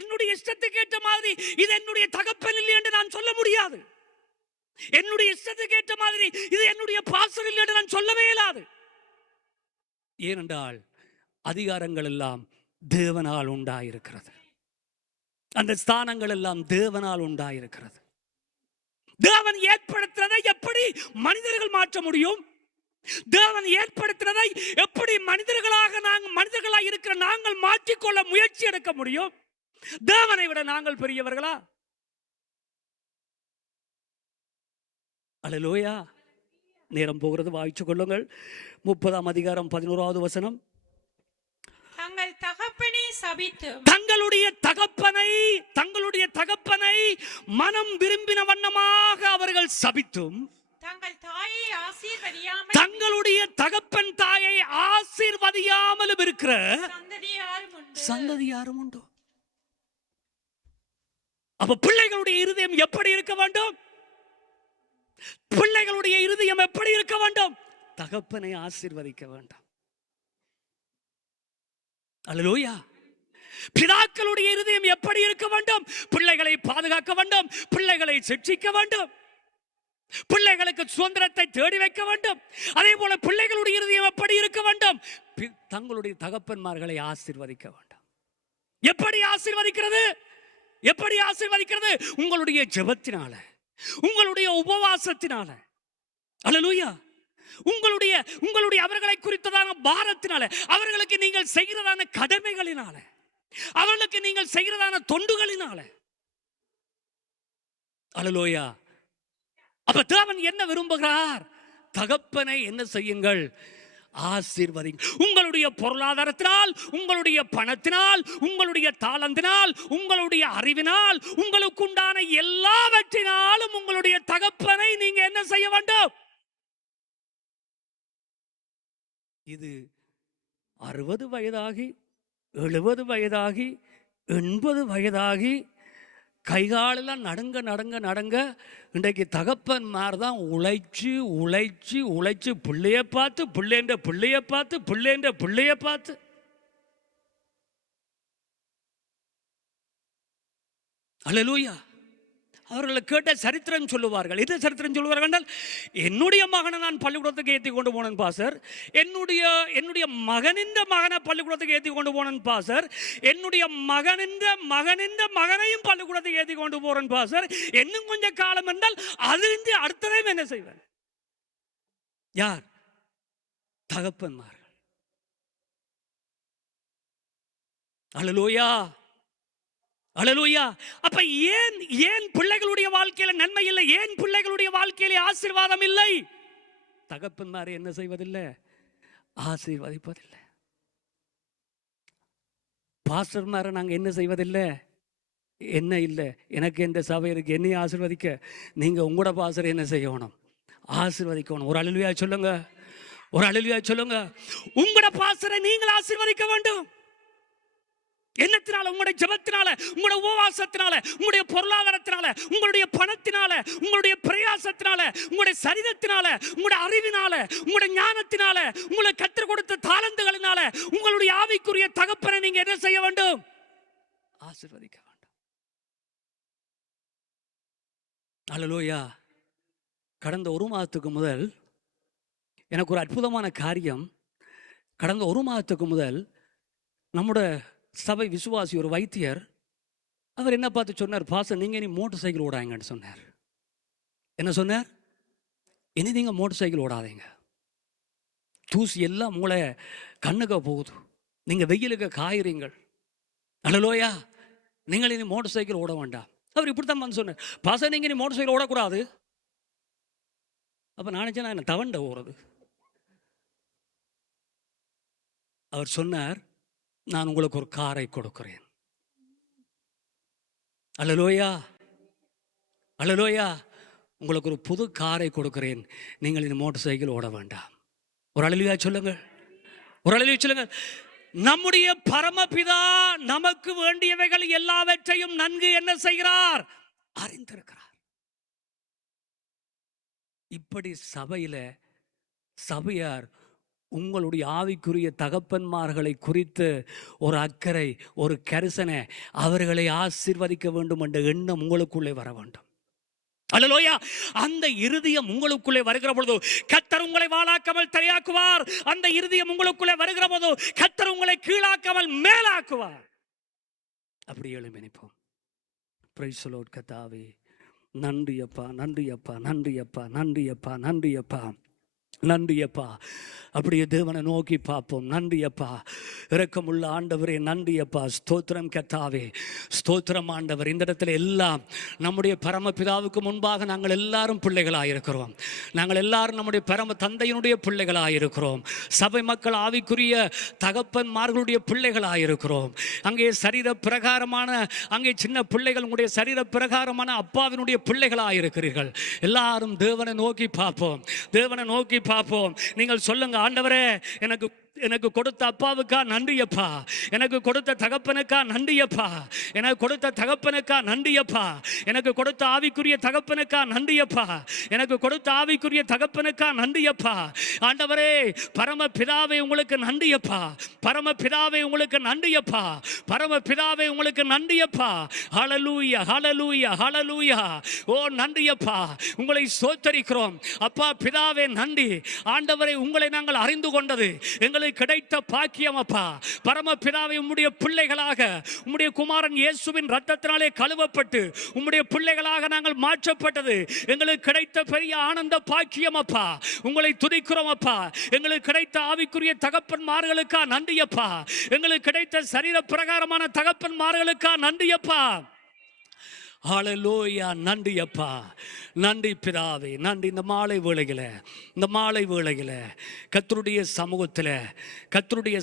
என்னுடைய இஷ்டத்துக்கு ஏற்ற மாதிரி இது என்னுடைய தகப்பன் இல்லை என்று நான் சொல்ல முடியாது. என்னுடைய இஷ்டத்துக்கு ஏற்ற மாதிரி இது என்னுடைய பாஸ்டர் இல்லை என்று நான் சொல்லவே இயலாது. ஏனென்றால் அதிகாரங்கள் எல்லாம் தேவனால் உண்டாயிருக்கிறது. அந்த ஸ்தானங்கள் எல்லாம் தேவனால் உண்டாயிருக்கிறது. தேவன் ஏற்படுத்துறதை எப்படி மனிதர்கள் மாற்ற முடியும்? தேவன் ஏற்படுத்தினதை எப்படி மனிதர்களாக இருக்கிற நாங்கள் மாற்றிக்கொள்ள முயற்சி எடுக்க முடியும்? தேவனை விட நாங்கள் பெரியவர்களா? அல்லேலூயா. நேரம் போகிறது, வாய்ச்சு கொள்ளுங்கள். 30ஆம் அதிகாரம் 11வது வசனம். தங்கள் தகப்பனை சபித்தும் தங்களுடைய தகப்பனை மனம் விரும்பின வண்ணமாக அவர்கள் சபித்தும் தங்களுடைய தகப்பன் தாயை ஆசீர்வதியாமலும் இருக்கிற சந்ததி யாரும் உண்டோ? அப்ப பிள்ளைகளுடைய இருதயம் எப்படி இருக்க வேண்டும்? பிள்ளைகளுடைய இருதயம் எப்படி இருக்க வேண்டும்? தகப்பனை ஆசீர்வதிக்க வேண்டும். அல்லேலூயா. பிதாக்களுடைய இருதயம் எப்படி இருக்க வேண்டும்? பிள்ளைகளை பாதுகாக்க வேண்டும், பிள்ளைகளை சிட்சிக்க வேண்டும், பிள்ளைகளுக்கு சுதந்திரத்தை தேடி வைக்க வேண்டும். அதே போல பிள்ளைகளுடைய இருதயம் எப்படி இருக்க வேண்டும்? தங்களுடைய தகப்பன்மார்களை ஆசீர்வதிக்க வேண்டும். எப்படி ஆசீர்வதிக்கிறது? எப்படி ஆசீர்வதிக்கிறது? உங்களுடைய ஜெபத்தினால, உங்களுடைய உபவாசத்தினால. அல்லேலூயா. உங்களுடைய அவர்களை குறித்ததான பாரத்தினால, அவர்களுக்கு நீங்கள் செய்கிறதான கடமைகளினால, அவர்களுக்கு நீங்கள் செய்கிறதான தொண்டுகளினால. அல்லேலூயா. அப்ப தேவன் என்ன விரும்புகிறார்? தகப்பனை என்ன செய்யுங்கள்? ஆசீர்வதிங்க. உங்களுடைய பொருளாதாரத்தினால், உங்களுடைய பணத்தினால், உங்களுடைய தாளந்தினால், உங்களுடைய அறிவினால், உங்களுக்கு உண்டான எல்லாவற்றினாலும் உங்களுடைய தகப்பனை நீங்க என்ன செய்ய வேண்டும்? இது 60 வயதாகி 70 வயதாகி 80 வயதாகி கைகாலெல்லாம் நடுங்க இன்றைக்கு தகப்பன்மார் தான் உழைச்சு பிள்ளைய பார்த்து, பிள்ளைய பார்த்து அல்லேலூயா. அவர்களை கேட்ட சரித்திரம் சொல்லுவார்கள். இது சரித்திரம் சொல்லுவார்கள் என்றால், என்னுடைய மகனை நான் பள்ளிக்கூடத்துக்கு ஏற்றி கொண்டு போனேன் பாசர், என்னுடைய மகனின் மகனை பள்ளிக்கூடத்துக்கு ஏற்றி கொண்டு போனேன் பாசர், என்னுடைய மகனின் மகனையும் பள்ளிக்கூடத்துக்கு ஏற்றி கொண்டு போறேன் பாசர். இன்னும் கொஞ்சம் காலம் என்றால் அதிலிருந்து அடுத்ததையும் என்ன செய்வேன்? யார்? தகப்பன்மார்கள். அல்லேலூயா. அல்லேலூயா. அப்ப ஏன் பிள்ளைகளுடைய வாழ்க்கையில நன்மை இல்லை? ஏன் பிள்ளைகளுடைய வாழ்க்கையில ஆசீர்வாதம் இல்லை? தகப்பன்மார் என்ன செய்வதில்லை? ஆசீர்வதிப்பதில்லை. பாஸ்டர்மாரை நாங்க என்ன செய்வதில்லை? என்ன இல்லை, எனக்கு எந்த சபை இருக்கு, என்னையும் ஆசீர்வதிக்க. நீங்க உங்களோட பாஸ்டர் என்ன செய்யணும்? ஆசீர்வதிக்கணும். ஒரு அல்லேலூயா சொல்லுங்க, ஒரு அல்லேலூயா சொல்லுங்க. உங்களோட பாஸ்டரை நீங்கள் ஆசீர்வதிக்க வேண்டும். என்னத்தினால? உங்களுடைய ஜெபத்தினால, உங்களுடைய உபவாசத்தினால, உங்களுடைய பொருளாதாரத்தினால, உங்களுடைய பணத்தினால, உங்களுடைய பிரயாசத்தினால, உங்களுடைய சரீரத்தினால, உங்களுடைய அறிவினால, உங்களுடைய ஞானத்தினால, உங்களுக்கு கற்றுக் கொடுத்த தாளந்துகளினால உங்களுடைய ஆவிக்குரிய தகப்பனை நீங்க என்ன செய்ய வேண்டும்? ஆசீர்வதிக்க வேண்டும். அல்லேலூயா. கடந்த 1 மாதத்துக்கு முதல் எனக்கு ஒரு அற்புதமான காரியம். கடந்த 1 மாதத்துக்கு முதல் நம்முடைய சபை விசுவாசி ஒரு வைத்தியர், அவர் என்ன பார்த்து சொன்னார், பாஸ்டர் நீங்க இனி மோட்டர் சைக்கிள் ஓடாங்கன்னு சொன்னார். என்ன சொன்னார்? இனி நீங்க மோட்டர் சைக்கிள் ஓடாதீங்க, தூசி எல்லாம் உங்களை கண்ணுக்கு போகுது, நீங்க வெயிலுக்கு காயுறீங்கள். அல்லேலூயா. நீங்கள் இனி மோட்டர் சைக்கிள் ஓட வேண்டாம். அவர் இப்படித்தான் வந்து சொன்னார், பாஸ்டர் நீங்க இனி மோட்டர் சைக்கிள் ஓடக்கூடாது. அப்ப நானே நான் என்ன தவண்ட ஓடுறது? அவர் சொன்னார், நான் உங்களுக்கு ஒரு காரை கொடுக்கிறேன். அல்லேலூயா. அல்லேலூயா. உங்களுக்கு ஒரு புது காரை கொடுக்கிறேன், நீங்கள் இந்த மோட்டார் சைக்கிள் ஓட வேண்டாம். ஒரு அல்லேலூயா சொல்லுங்க, ஒரு அல்லேலூயா சொல்லுங்க. நம்முடைய பரமபிதா நமக்கு வேண்டியவைகள் எல்லாவற்றையும் நன்கு என்ன செய்கிறார்? அறிந்திருக்கிறார். இப்படி சபையார் உங்களுடைய ஆவிக்குரிய தகப்பன்மார்களை குறித்து ஒரு அக்கறை, ஒரு கரிசனை, அவர்களை ஆசீர்வதிக்க வேண்டும் என்ற எண்ணம் உங்களுக்குள்ளே வர வேண்டும். அல்லேலூயா. அந்த இருதயம் உங்களுக்குள்ளே வருகிற பொழுது கர்த்தர் உங்களை வாளாக்காமல் தரையாக்குவார். அந்த இருதயம் உங்களுக்குள்ளே வருகிற போது கர்த்தர் உங்களை கீழாக்காமல் மேலாக்குவார். அப்படி எழும்பி நிற்போம். பிரைஸ் தி லார்ட் கர்த்தாவே. நன்றி அப்பா, நன்றி அப்பா, நன்றி அப்பா, நன்றி அப்பா, நன்றி அப்பா, நன்றி அப்பா. அப்படியே தேவனை நோக்கி பார்ப்போம். நன்றி அப்பா, இரக்கமுள்ள ஆண்டவரே, நன்றி அப்பா. ஸ்தோத்திரம் கர்த்தாவே, ஸ்தோத்திரம் ஆண்டவர். இந்த இடத்துல எல்லாம் நம்முடைய பரமபிதாவுக்கு முன்பாக நாங்கள் எல்லாரும் பிள்ளைகளாக இருக்கிறோம். நாங்கள் எல்லாரும் நம்முடைய பரம தந்தையினுடைய பிள்ளைகளாக இருக்கிறோம். சபை மக்கள் ஆவிக்குரிய தகப்பன்மார்களுடைய பிள்ளைகளாக இருக்கிறோம். அங்கே சரீர பிரகாரமான, அங்கே சின்ன பிள்ளைகள் உங்களுடைய சரீர பிரகாரமான அப்பாவினுடைய பிள்ளைகளாக இருக்கிறீர்கள். எல்லாரும் தேவனை நோக்கி பார்ப்போம், தேவனை நோக்கி பார்ப்போம். நீங்கள் சொல்லுங்க, ஆண்டவரே, எனக்கு கொடுத்த அப்பாவுக்கா நன்றியப்பா, எனக்கு கொடுத்த தகப்பனுக்கா நன்றியப்பா, எனக்கு கொடுத்த தகப்பனுக்கா நன்றியப்பா, எனக்கு கொடுத்த ஆவிக்குரிய தகப்பனுக்கா நன்றியப்பா, எனக்கு கொடுத்த ஆவிக்குரிய தகப்பனுக்கா நன்றியப்பா. ஆண்டவரே, பரம பிதாவே உங்களுக்கு நன்றியப்பா, பரம பிதாவே உங்களுக்கு நன்றியப்பா, பரம பிதாவே உங்களுக்கு நன்றியப்பா. ஹல்லேலூயா, ஹல்லேலூயா, ஹல்லேலூயா. ஓ நன்றியப்பா, உங்களை ஸ்தோத்திரிக்கிறோம் அப்பா. பிதாவே நன்றி. ஆண்டவரே, உங்களை நாங்கள் அறிந்து கொண்டது எங்களுக்கு கிடைத்த பாக்கியம் அப்பா. பரம பிதாவே, உம்முடைய பிள்ளைகளாக உம்முடைய குமாரன் இயேசுவின் இரத்தத்தினாலே கழுவப்பட்டு உம்முடைய பிள்ளைகளாக நாங்கள் மாற்றப்பட்டது எங்களுக்கு கிடைத்த பெரிய ஆனந்த பாக்கியம் அப்பா. உங்களை துதிக்கிறோம் அப்பா. எங்களுக்கு கிடைத்த ஆவிக்குரிய தகப்பன்மார்களுக்கா நன்றியப்பா. எங்களுக்கு கிடைத்த சரீர பிரகாரமான தகப்பன்மார்களுக்கா நன்றியப்பா. ஹல்லேலூயா, நன்றி அப்பா, நன்றி பிதாவே, நன்றி. இந்த மாலை வேளையில் கர்த்தருடைய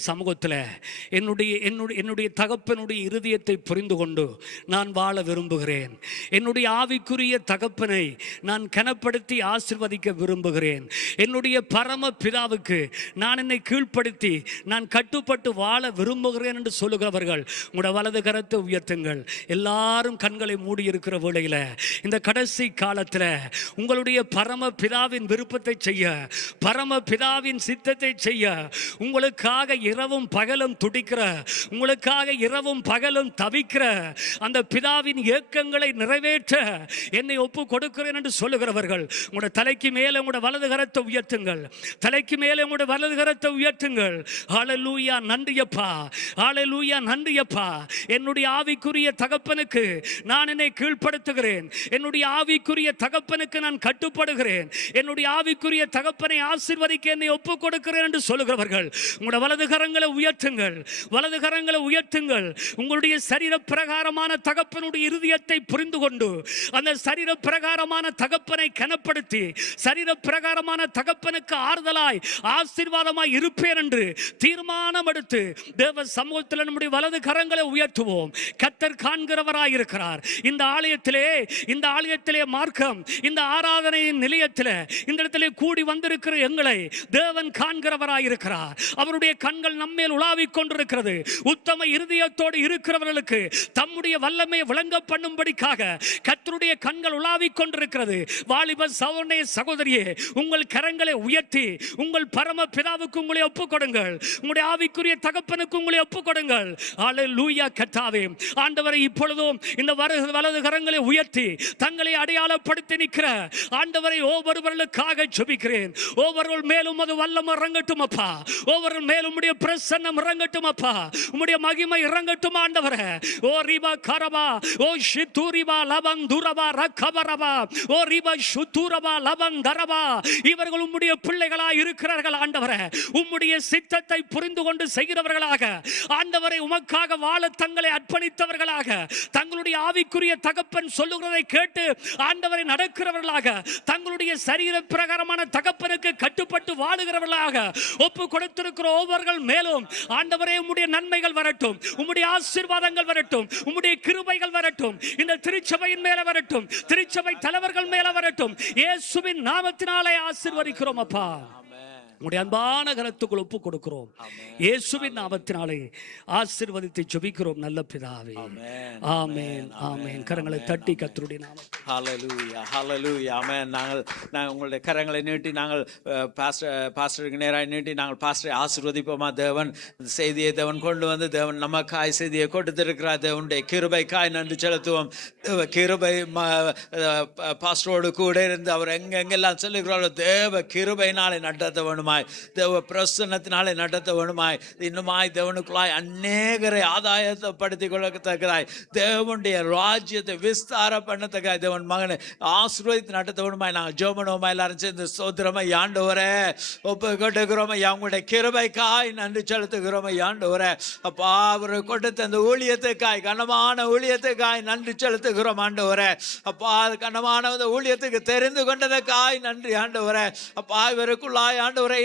சமூகத்தில் என்னுடைய தகப்பனுடைய இருதயத்தை புரிந்து கொண்டு நான் வாழ விரும்புகிறேன். என்னுடைய ஆவிக்குரிய தகப்பனை நான் கனப்படுத்தி ஆசீர்வதிக்க விரும்புகிறேன். என்னுடைய பரம பிதாவுக்கு நான் என்னை கீழ்ப்படுத்தி நான் கட்டுப்பட்டு வாழ விரும்புகிறேன் என்று சொல்லுகிறவர்கள் உங்களுடைய வலது கரத்தை உயர்த்துங்கள். எல்லாரும் கண்களை மூடி இருக்கிற வேளையில், இந்த கடைசி காலத்தில் உங்களுடைய பரம பிதாவின் விருப்பத்தை செய்ய, பரம பிதாவின் சித்தத்தை செய்ய, உங்களுக்காக இரவும் பகலும் துடிக்கிற, உங்களுக்காக இரவும் பகலும் தவிக்கிற அந்த பிதாவின் ஏக்கங்களை நிறைவேற்ற என்னை ஒப்பு கொடுக்கிறேன் என்று சொல்லுகிறவர்கள் உங்களுடைய தலைக்கு மேலே உங்களுடைய வலது கரத்தை உயர்த்துங்கள். தலைக்கு மேலே உங்களுடைய வலது கரத்தை உயர்த்துங்கள். ஹல்லேலூயா, நன்றியப்பா, ஹல்லேலூயா, நன்றியப்பா. என்னுடைய ஆவிக்குரிய தகப்பனுக்கு நான் என்னை கீழ்ப்படுத்துகிறேன். என்னுடைய ஆவிக்குரிய தகப்பனுக்கு நான் கட்டுப்படுகிறேன். என்னுடைய ஆவிக்குரிய தகப்பனை ஆசீர்வதிக்க என்னை ஒப்புக் கொடுக்கிறேன் என்று சொல்லுகிறவர்கள் உங்களுடைய வலது கரங்களை உயர்த்துங்கள், வலது கரங்களை உயர்த்துங்கள். உங்களுடைய சரீர பிரகாரமான தகப்பனுடைய இருதயத்தை புரிந்து கொண்டு அந்த சரீர பிரகாரமான தகப்பனை கனப்படுத்தி சரீர பிரகாரமான தகப்பனுக்கு ஆறுதலாய் ஆசீர்வாதமாய் இருப்பேன் என்று தீர்மானம் எடுத்து தேவ சமூகத்தில் நம்முடைய வலது கரங்களை உயர்த்துவோம். கர்த்தர் காண்கிறவராய் இருக்கிறார். இந்த ஆலயத்திலே மார்க்கம், இந்த ஆராதனையின் நிலையத்தில் இந்த இடத்திலே கூடி வந்திருக்கிற எங்களை தேவன் காண்கிறவராய் இருக்கிறார். அவருடைய கண்கள் நம்மேல் உலாவிக் கொண்டிருக்கிறது. உத்தம இருதயத்தோடு இருக்கிறவர்களுக்கு தம்முடைய வல்லமை விளங்க பண்ணும்படிக்காக கர்த்தருடைய கண்கள் உலாவிக் கொண்டிருக்கிறது. வாலிப சகோதரனே, சகோதரியே, உங்கள் கரங்களை உயர்த்தி உங்கள் பரம பிதாவுக்கு உங்களை ஒப்புக் கொடுங்கள். உங்களுடைய ஆவிக்குரிய தகப்பனுக்கு உங்களை ஒப்புக் கொடுங்கள். ஹல்லேலூயா கர்த்தாவே. ஆண்டவரை, இப்பொழுதும் இந்த வலது கரங்களை உயர்த்தி தங்களை அடையாளப்படுத்தி நிற்கிற ஆண்டவரை ஒவ்வொருவர்களுக்காக ஜெபிக்கிறேன். ஒவ்வொருவர் மேலும் அது வல்லமை இறங்கட்டும் அப்பா. ஒவ்வொரு மேலும் உம்முடைய பிரசன்னம் இறங்கட்டும் அப்பா. உம்முடைய மகிமை இறங்கட்டும் ஆண்டவரே. ஓ ரிபா கரபா, ஓ ஷிதுரிபா லபந்துரபா ரக்கபரபா, ஓ ரிபா ஷுதுரபா லபந்தரபா. இவர்கள் உம்முடைய பிள்ளைகளாய் இருக்கிறார்கள் ஆண்டவரே. உம்முடைய சித்தத்தை புரிந்து கொண்டு செய்கிறவர்களாக ஆண்டவரை உமக்காக வாழ தங்களை அர்ப்பணித்தவர்களாக தங்களுடைய ஆவிக்குரிய தகப்பன் சொல்லுகிறதை கேட்டு ஆண்டவரை நடக்கிறவர்களாக தங்களுடைய சரீர பிரகாரமான தகப்பனுக்கு கட்டுப்பட்டு வாழுகிறவர்களாக ஒப்பு கொடுத்திருக்கிற ஒவ்வொருவர் மேலும் ஆண்டவரே உம்முடைய நன்மைகள் வரட்டும், உம்முடைய ஆசீர்வாதங்கள் வரட்டும், உம்முடைய கிருபைகள் வரட்டும். இந்த திருச்சபையின் மேல வரட்டும், திருச்சபை தலைவர்கள் மேல வரட்டும். இயேசுவின் நாமத்தினாலே ஆசீர்வதிக்கிறோம் அப்பா. உம்முடைய அன்பான கரத்துக்குள் ஒப்பு கொடுக்கிறோம். இயேசுவின் நாமத்தினாலே ஆசீர்வதித்து ஜெபிக்கிறோம் நல்ல பிதாவே. ஆமென், ஆமென். கரங்களை தட்டி கர்த்தருடைய நாமத்தில் ஹல்லேலூயா, ஹல்லேலூயா, ஆமென். நாங்கள் உங்களுடைய கரங்களை நீட்டி நாங்கள் பாஸ்டருக்கு நேராக நீட்டி நாங்கள் பாஸ்டரை ஆசீர்வதிப்போமா. தேவன் செய்தியை தேவன் கொண்டு வந்து தேவன் நமக்காய் செய்தியை கொடுத்திருக்கிறார். தேவனுடைய கிருபைக்காய் நன்றி செலுத்துவோம். கிருபை பாஸ்டரோடு கூட இருந்து அவர் எங்கெங்கெல்லாம் சொல்லுகிறாரோ தேவ கிருபையினாலே நடத்த வேணுமா. வேணுமாய், தேவ பிரசன்னத்தினாலே நடத்த வேணுமாய், இன்னுமாய் தேவனுக்குள்ளாய் அநேகரை ஆதாயத்தைப்படுத்திக் கொள்ளத்தக்கதாய், தேவனுடைய ராஜ்யத்தை விஸ்தார பண்ணத்தக்காய், தேவன் மகனை ஆசீர்வதித்து நடத்த வேணுமாய் நாங்கள் ஜெபமோமா எல்லாரும் சேர்ந்து ஸ்தோத்திரம் ஐயா. ஆண்டவரே ஒப்பு கொட்டுகிறோம் ஐயா, உங்களுடைய கிருபைக்காய் நன்றி செலுத்துகிறோம் ஐயா. ஆண்டவரே அப்பா, அவர் கொடுத்த அந்த ஊழியத்துக்காய், கனமான ஊழியத்துக்காய் நன்றி செலுத்துகிறோம் ஆண்டவரே. அப்பா, கனமான ஊழியத்துக்கு தெரிந்து கொண்டதுக்காய் நன்றி ஆண்டவரே. அப்பா, இவருக்குள்ளாய் ஆண்டவரே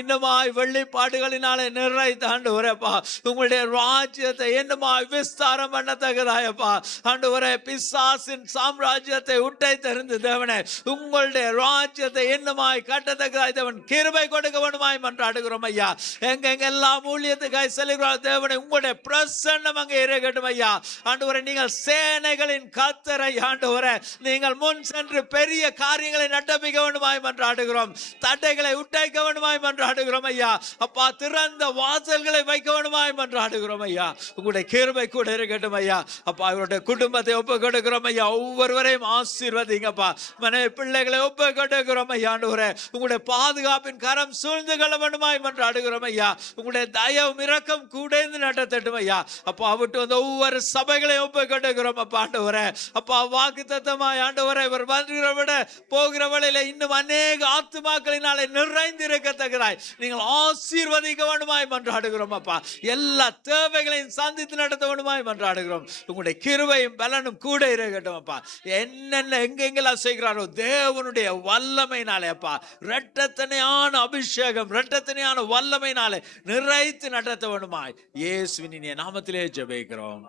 இன்னுமாய் வெள்ளிப்பாடுகளினாலே நிறைத்த ஆண்டவரே அப்பா, உங்களுடைய ராஜ்யத்தை இன்னுமாய் விஸ்தாரம் பண்ணத்தக்கதாயப்பா ஆண்டவரே. பிசாசின் சாம்ராஜ்யத்தை உட்டை தெரிந்து தேவனே, உங்களுடைய ராஜ்யத்தை இன்னுமாய் கட்டத்தக்கதாய் தேவன் கிருபை கொடுக்க வேண்டுமாய் மன்றாடுகிறோம் ஐயா. எங்கெங்கெல்லாம் ஊழியத்துக்காய் செல்கிறோம் தேவனே, உங்களுடைய பிரசன்னம் அங்கே இருக்கட்டும் ஐயா. ஆண்டவரே, நீங்கள் சேனைகளின் கர்த்தரை ஆண்டவரே, நீங்கள் முன் சென்று பெரிய காரியங்களை நடப்பிக்க வேண்டுமாய் மன்றாடுகிறோம். தடைகளை உடைக்க வேண்டுமாய் மன்றாடுகிறோம் ஐயா. அப்பா, திறந்த வாசல்களை வைக்க வேண்டுமாய் மன்றாடுகிறோம் ஐயா. உங்களுடைய கிருபை கூட இருக்கட்டும் ஐயா. அப்பா, இவருடைய குடும்பத்தை ஒப்பு கொடுக்கிறோம் ஐயா. ஒவ்வொருவரையும் ஆசீர்வதிங்கப்பா. மனைவி பிள்ளைகளை ஒப்பு கொடுக்கிறோம் ஐயா. ஆண்டவரே, உங்களுடைய பாதுகாப்பின் கரம் சூழ்ந்து கொள்ள வேண்டுமாய் மன்றாடுகிறோம் ஐயா. உங்களுடைய தயவு இரக்கம் கூட நடத்தட்டும் ஐயா. அப்பா, விட்டு வந்த ஒவ்வொரு சபைகளையும் ஒப்பு கொடுக்கிறோம் அப்பா. ஆண்டவரே அப்பா, வாக்குத்தத்தமாய் ஆண்டவரே, இவர் வருகிற விட போகிற வழியில இன்னும் அநேக ஆத்துமாக்களினாலே நிறைந்திருக்கத்தக்கதாய் நீங்கள் ஆசீர்வதிக்க வேண்டுமாய் மன்றாடுகிறோம் அப்பா. எல்லா தேவைகளையும் சந்தித்து நடத்த வேண்டுமாய் மன்றாடுகிறோம். உங்களுடைய கிருபையும் பலனும் கூட இருக்கட்டும் அப்பா. என்னென்ன எங்கெங்கெல்லாம் செய்கிறாரோ தேவனுடைய வல்லமையினாலே அப்பா, இரட்டத்தனையான அபிஷேகம், இரட்டத்தனையான வல்லமையினாலே நிறைத்து நடத்த வேண்டுமாய் இயேசுவின் இனிய நாமத்திலே ஜெபிக்கிறோம்.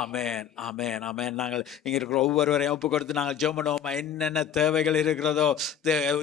ஆமென், ஆமென், ஆமென். நாங்கள் இங்க இருக்கிற ஒவ்வொருவரையும் ஒப்பு கொடுத்து நாங்கள் ஜெபமோமா. என்னென்ன தேவைகள் இருக்கிறதோ,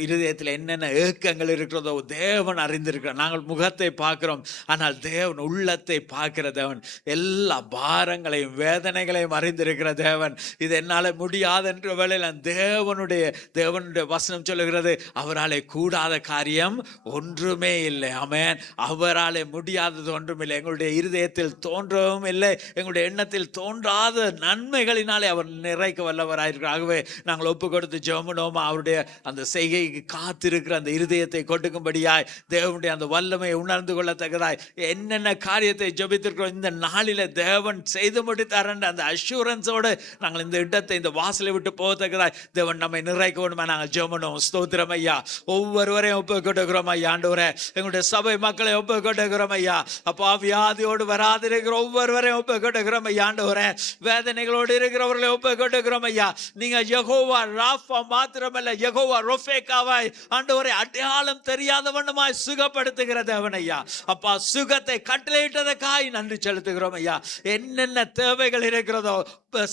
இருதயத்தில் என்னென்ன ஏக்கங்கள் இருக்கிறதோ தேவன் அறிந்திருக்கிறார். நாங்கள் முகத்தை பார்க்கிறோம், ஆனால் தேவன் உள்ளத்தை பார்க்கிற தேவன், எல்லா பாரங்களையும் வேதனைகளையும் அறிந்திருக்கிற தேவன். இது என்னால முடியாது என்ற வேளையில் தேவனுடைய வசனம் சொல்லுகிறது, அவராலே கூடாத காரியம் ஒன்றுமே இல்லை. ஆமென். அவராலே முடியாதது ஒன்றுமில்லை. எங்களுடைய இருதயத்தில் தோன்றவும் இல்லை, எங்களுடைய எண்ணத்தில் தோன்றாத நன்மைகளினாலே அவர் நிறைக்க வல்லவராயிருக்கிறார். ஆகவே நாங்கள் ஒப்பு கொடுத்து ஜெபமோமா. அவருடைய அந்த செய்கைக்கு காத்திருக்கிற அந்த இருதயத்தை கொடுக்கும்படியாய், தேவனுடைய அந்த வல்லமையை உணர்ந்து கொள்ளத்தக்கதாய் என்னென்ன காரியத்தை ஜெபித்திருக்கிறோம் இந்த நாளில தேவன் செய்து முடித்தார் என்ற அந்த அஷூரன்ஸோடு நாங்கள் இந்த இடத்தை, இந்த வாசலை விட்டு போகத்தக்கதாய் தேவன் நம்மை நிறைக்க வேண்டுமா நாங்கள் ஜெபமோம். ஸ்தோத்திரம் ஐயா. ஒவ்வொருவரையும் ஒப்பு கொடுக்கிறோம் ஐயா. ஆண்டவரே, எங்களுடைய சபை மக்களை ஒப்பு கொடுக்கிறோம் ஐயா. அப்பா, வியாதியோடு வராதிருக்கிற ஒவ்வொருவரையும் ஒப்பு கொடுக்கிறோம் ஐயா. ஆண்டவரே, வேதனைகளோடு இருக்கிறவர்களை ஒப்பு கொடுக்கிறோம் ஐயா. நீங்க யெகோவா ராஃபா மாத்திரமல்ல, யெகோவா ரொஃபேக்காவாய் ஆண்டவரே, அடையாளம் தெரியாதவனுமாய் சுகப்படுத்துகிற தேவன் ஐயா. அப்பா, சுகத்தை கட்டளையிட்டதற்காய் நன்றி செலுத்துகிறோம் ஐயா. என்னென்ன தேவைகள் இருக்கிறதோ,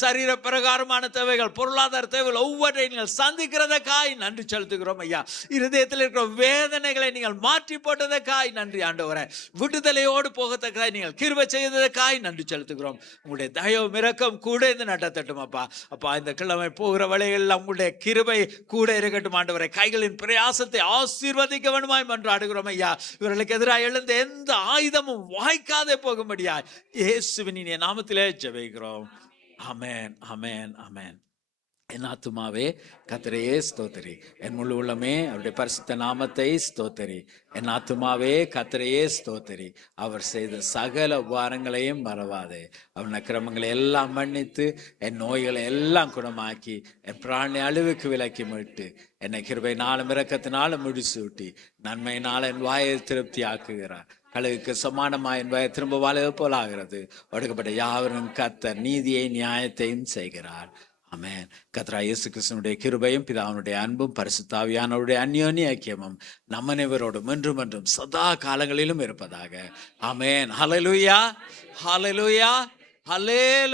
சரீர பிரகாரமான தேவைகள், பொருளாதார தேவைகள் ஒவ்வொன்றையும் நீங்கள் சந்திக்கிறதற்காய் நன்றி செலுத்துகிறோம் ஐயா. இருதயத்தில் இருக்கிற வேதனைகளை நீங்கள் மாற்றி போட்டதற்காய் நன்றி ஆண்டவரே. விடுதலையோடு போகத்தக்காய் நீங்கள் கிருபை செய்ததற்காய் நன்றி செலுத்துகிறோம். உங்களுடைய தயவு இரக்கம் கூட இந்த நடத்தட்டும் அப்பா. அப்பா, இந்த கிழமை போகிற வழிகளில் உங்களுடைய கிருபை கூட இருக்கட்டும் ஆண்டவரே. கைகளின் பிரயாசத்தை ஆசீர்வதிக்க வேண்டுமாய் மன்றாடுகிறோம் ஐயா. இவர்களுக்கு எதிராக எழுந்த எந்த ஆயுதமும் வாய்க்காதே போகும்படியா இயேசுவின் இனிய நாமத்திலே ஜெபிக்கிறோம். ஆமென், ஆமென், ஆமென். என் ஆத்துமாவே கர்த்தரையே ஸ்தோத்திரி, என் முழு உள்ளமே அவருடைய பரிசுத்த நாமத்தை ஸ்தோத்திரி. என் ஆத்துமாவே கர்த்தரையே ஸ்தோத்திரி, அவர் செய்த சகல உபகாரங்களையும் மறவாதே. அவன் அக்கிரமங்களை எல்லாம் மன்னித்து என் நோய்களை எல்லாம் குணமாக்கி என் பிராணி அழிவுக்கு விலக்கி மீட்டு என்னை கிருபையினாலும் இரக்கத்தினாலும் முடிசூட்டி நன்மையினால் என் வாயை திருப்தி ஆக்குகிறார். கழுகுக்கு சமானமாய் என் வாயை திரும்ப வாழ போல் ஆகிறது. ஒடுக்கப்பட்ட யாவரும் கர்த்தர் நீதியை நியாயத்தையும் செய்கிறார். ஆமென். கர்த்தராகிய இயேசு கிறிஸ்துவினுடைய கிருபையும் பிதாவினுடைய அன்பும் பரிசுத்த ஆவியானவருடைய அந்யோன்ய ஐக்கியமும் நம்ம அனைவரோடும் என்றும் என்றும் சதா காலங்களிலும் இருப்பதாக. ஆமென். ஹல்லேலூயா, ஹல்லேலூயா, ஹல்லேலூயா.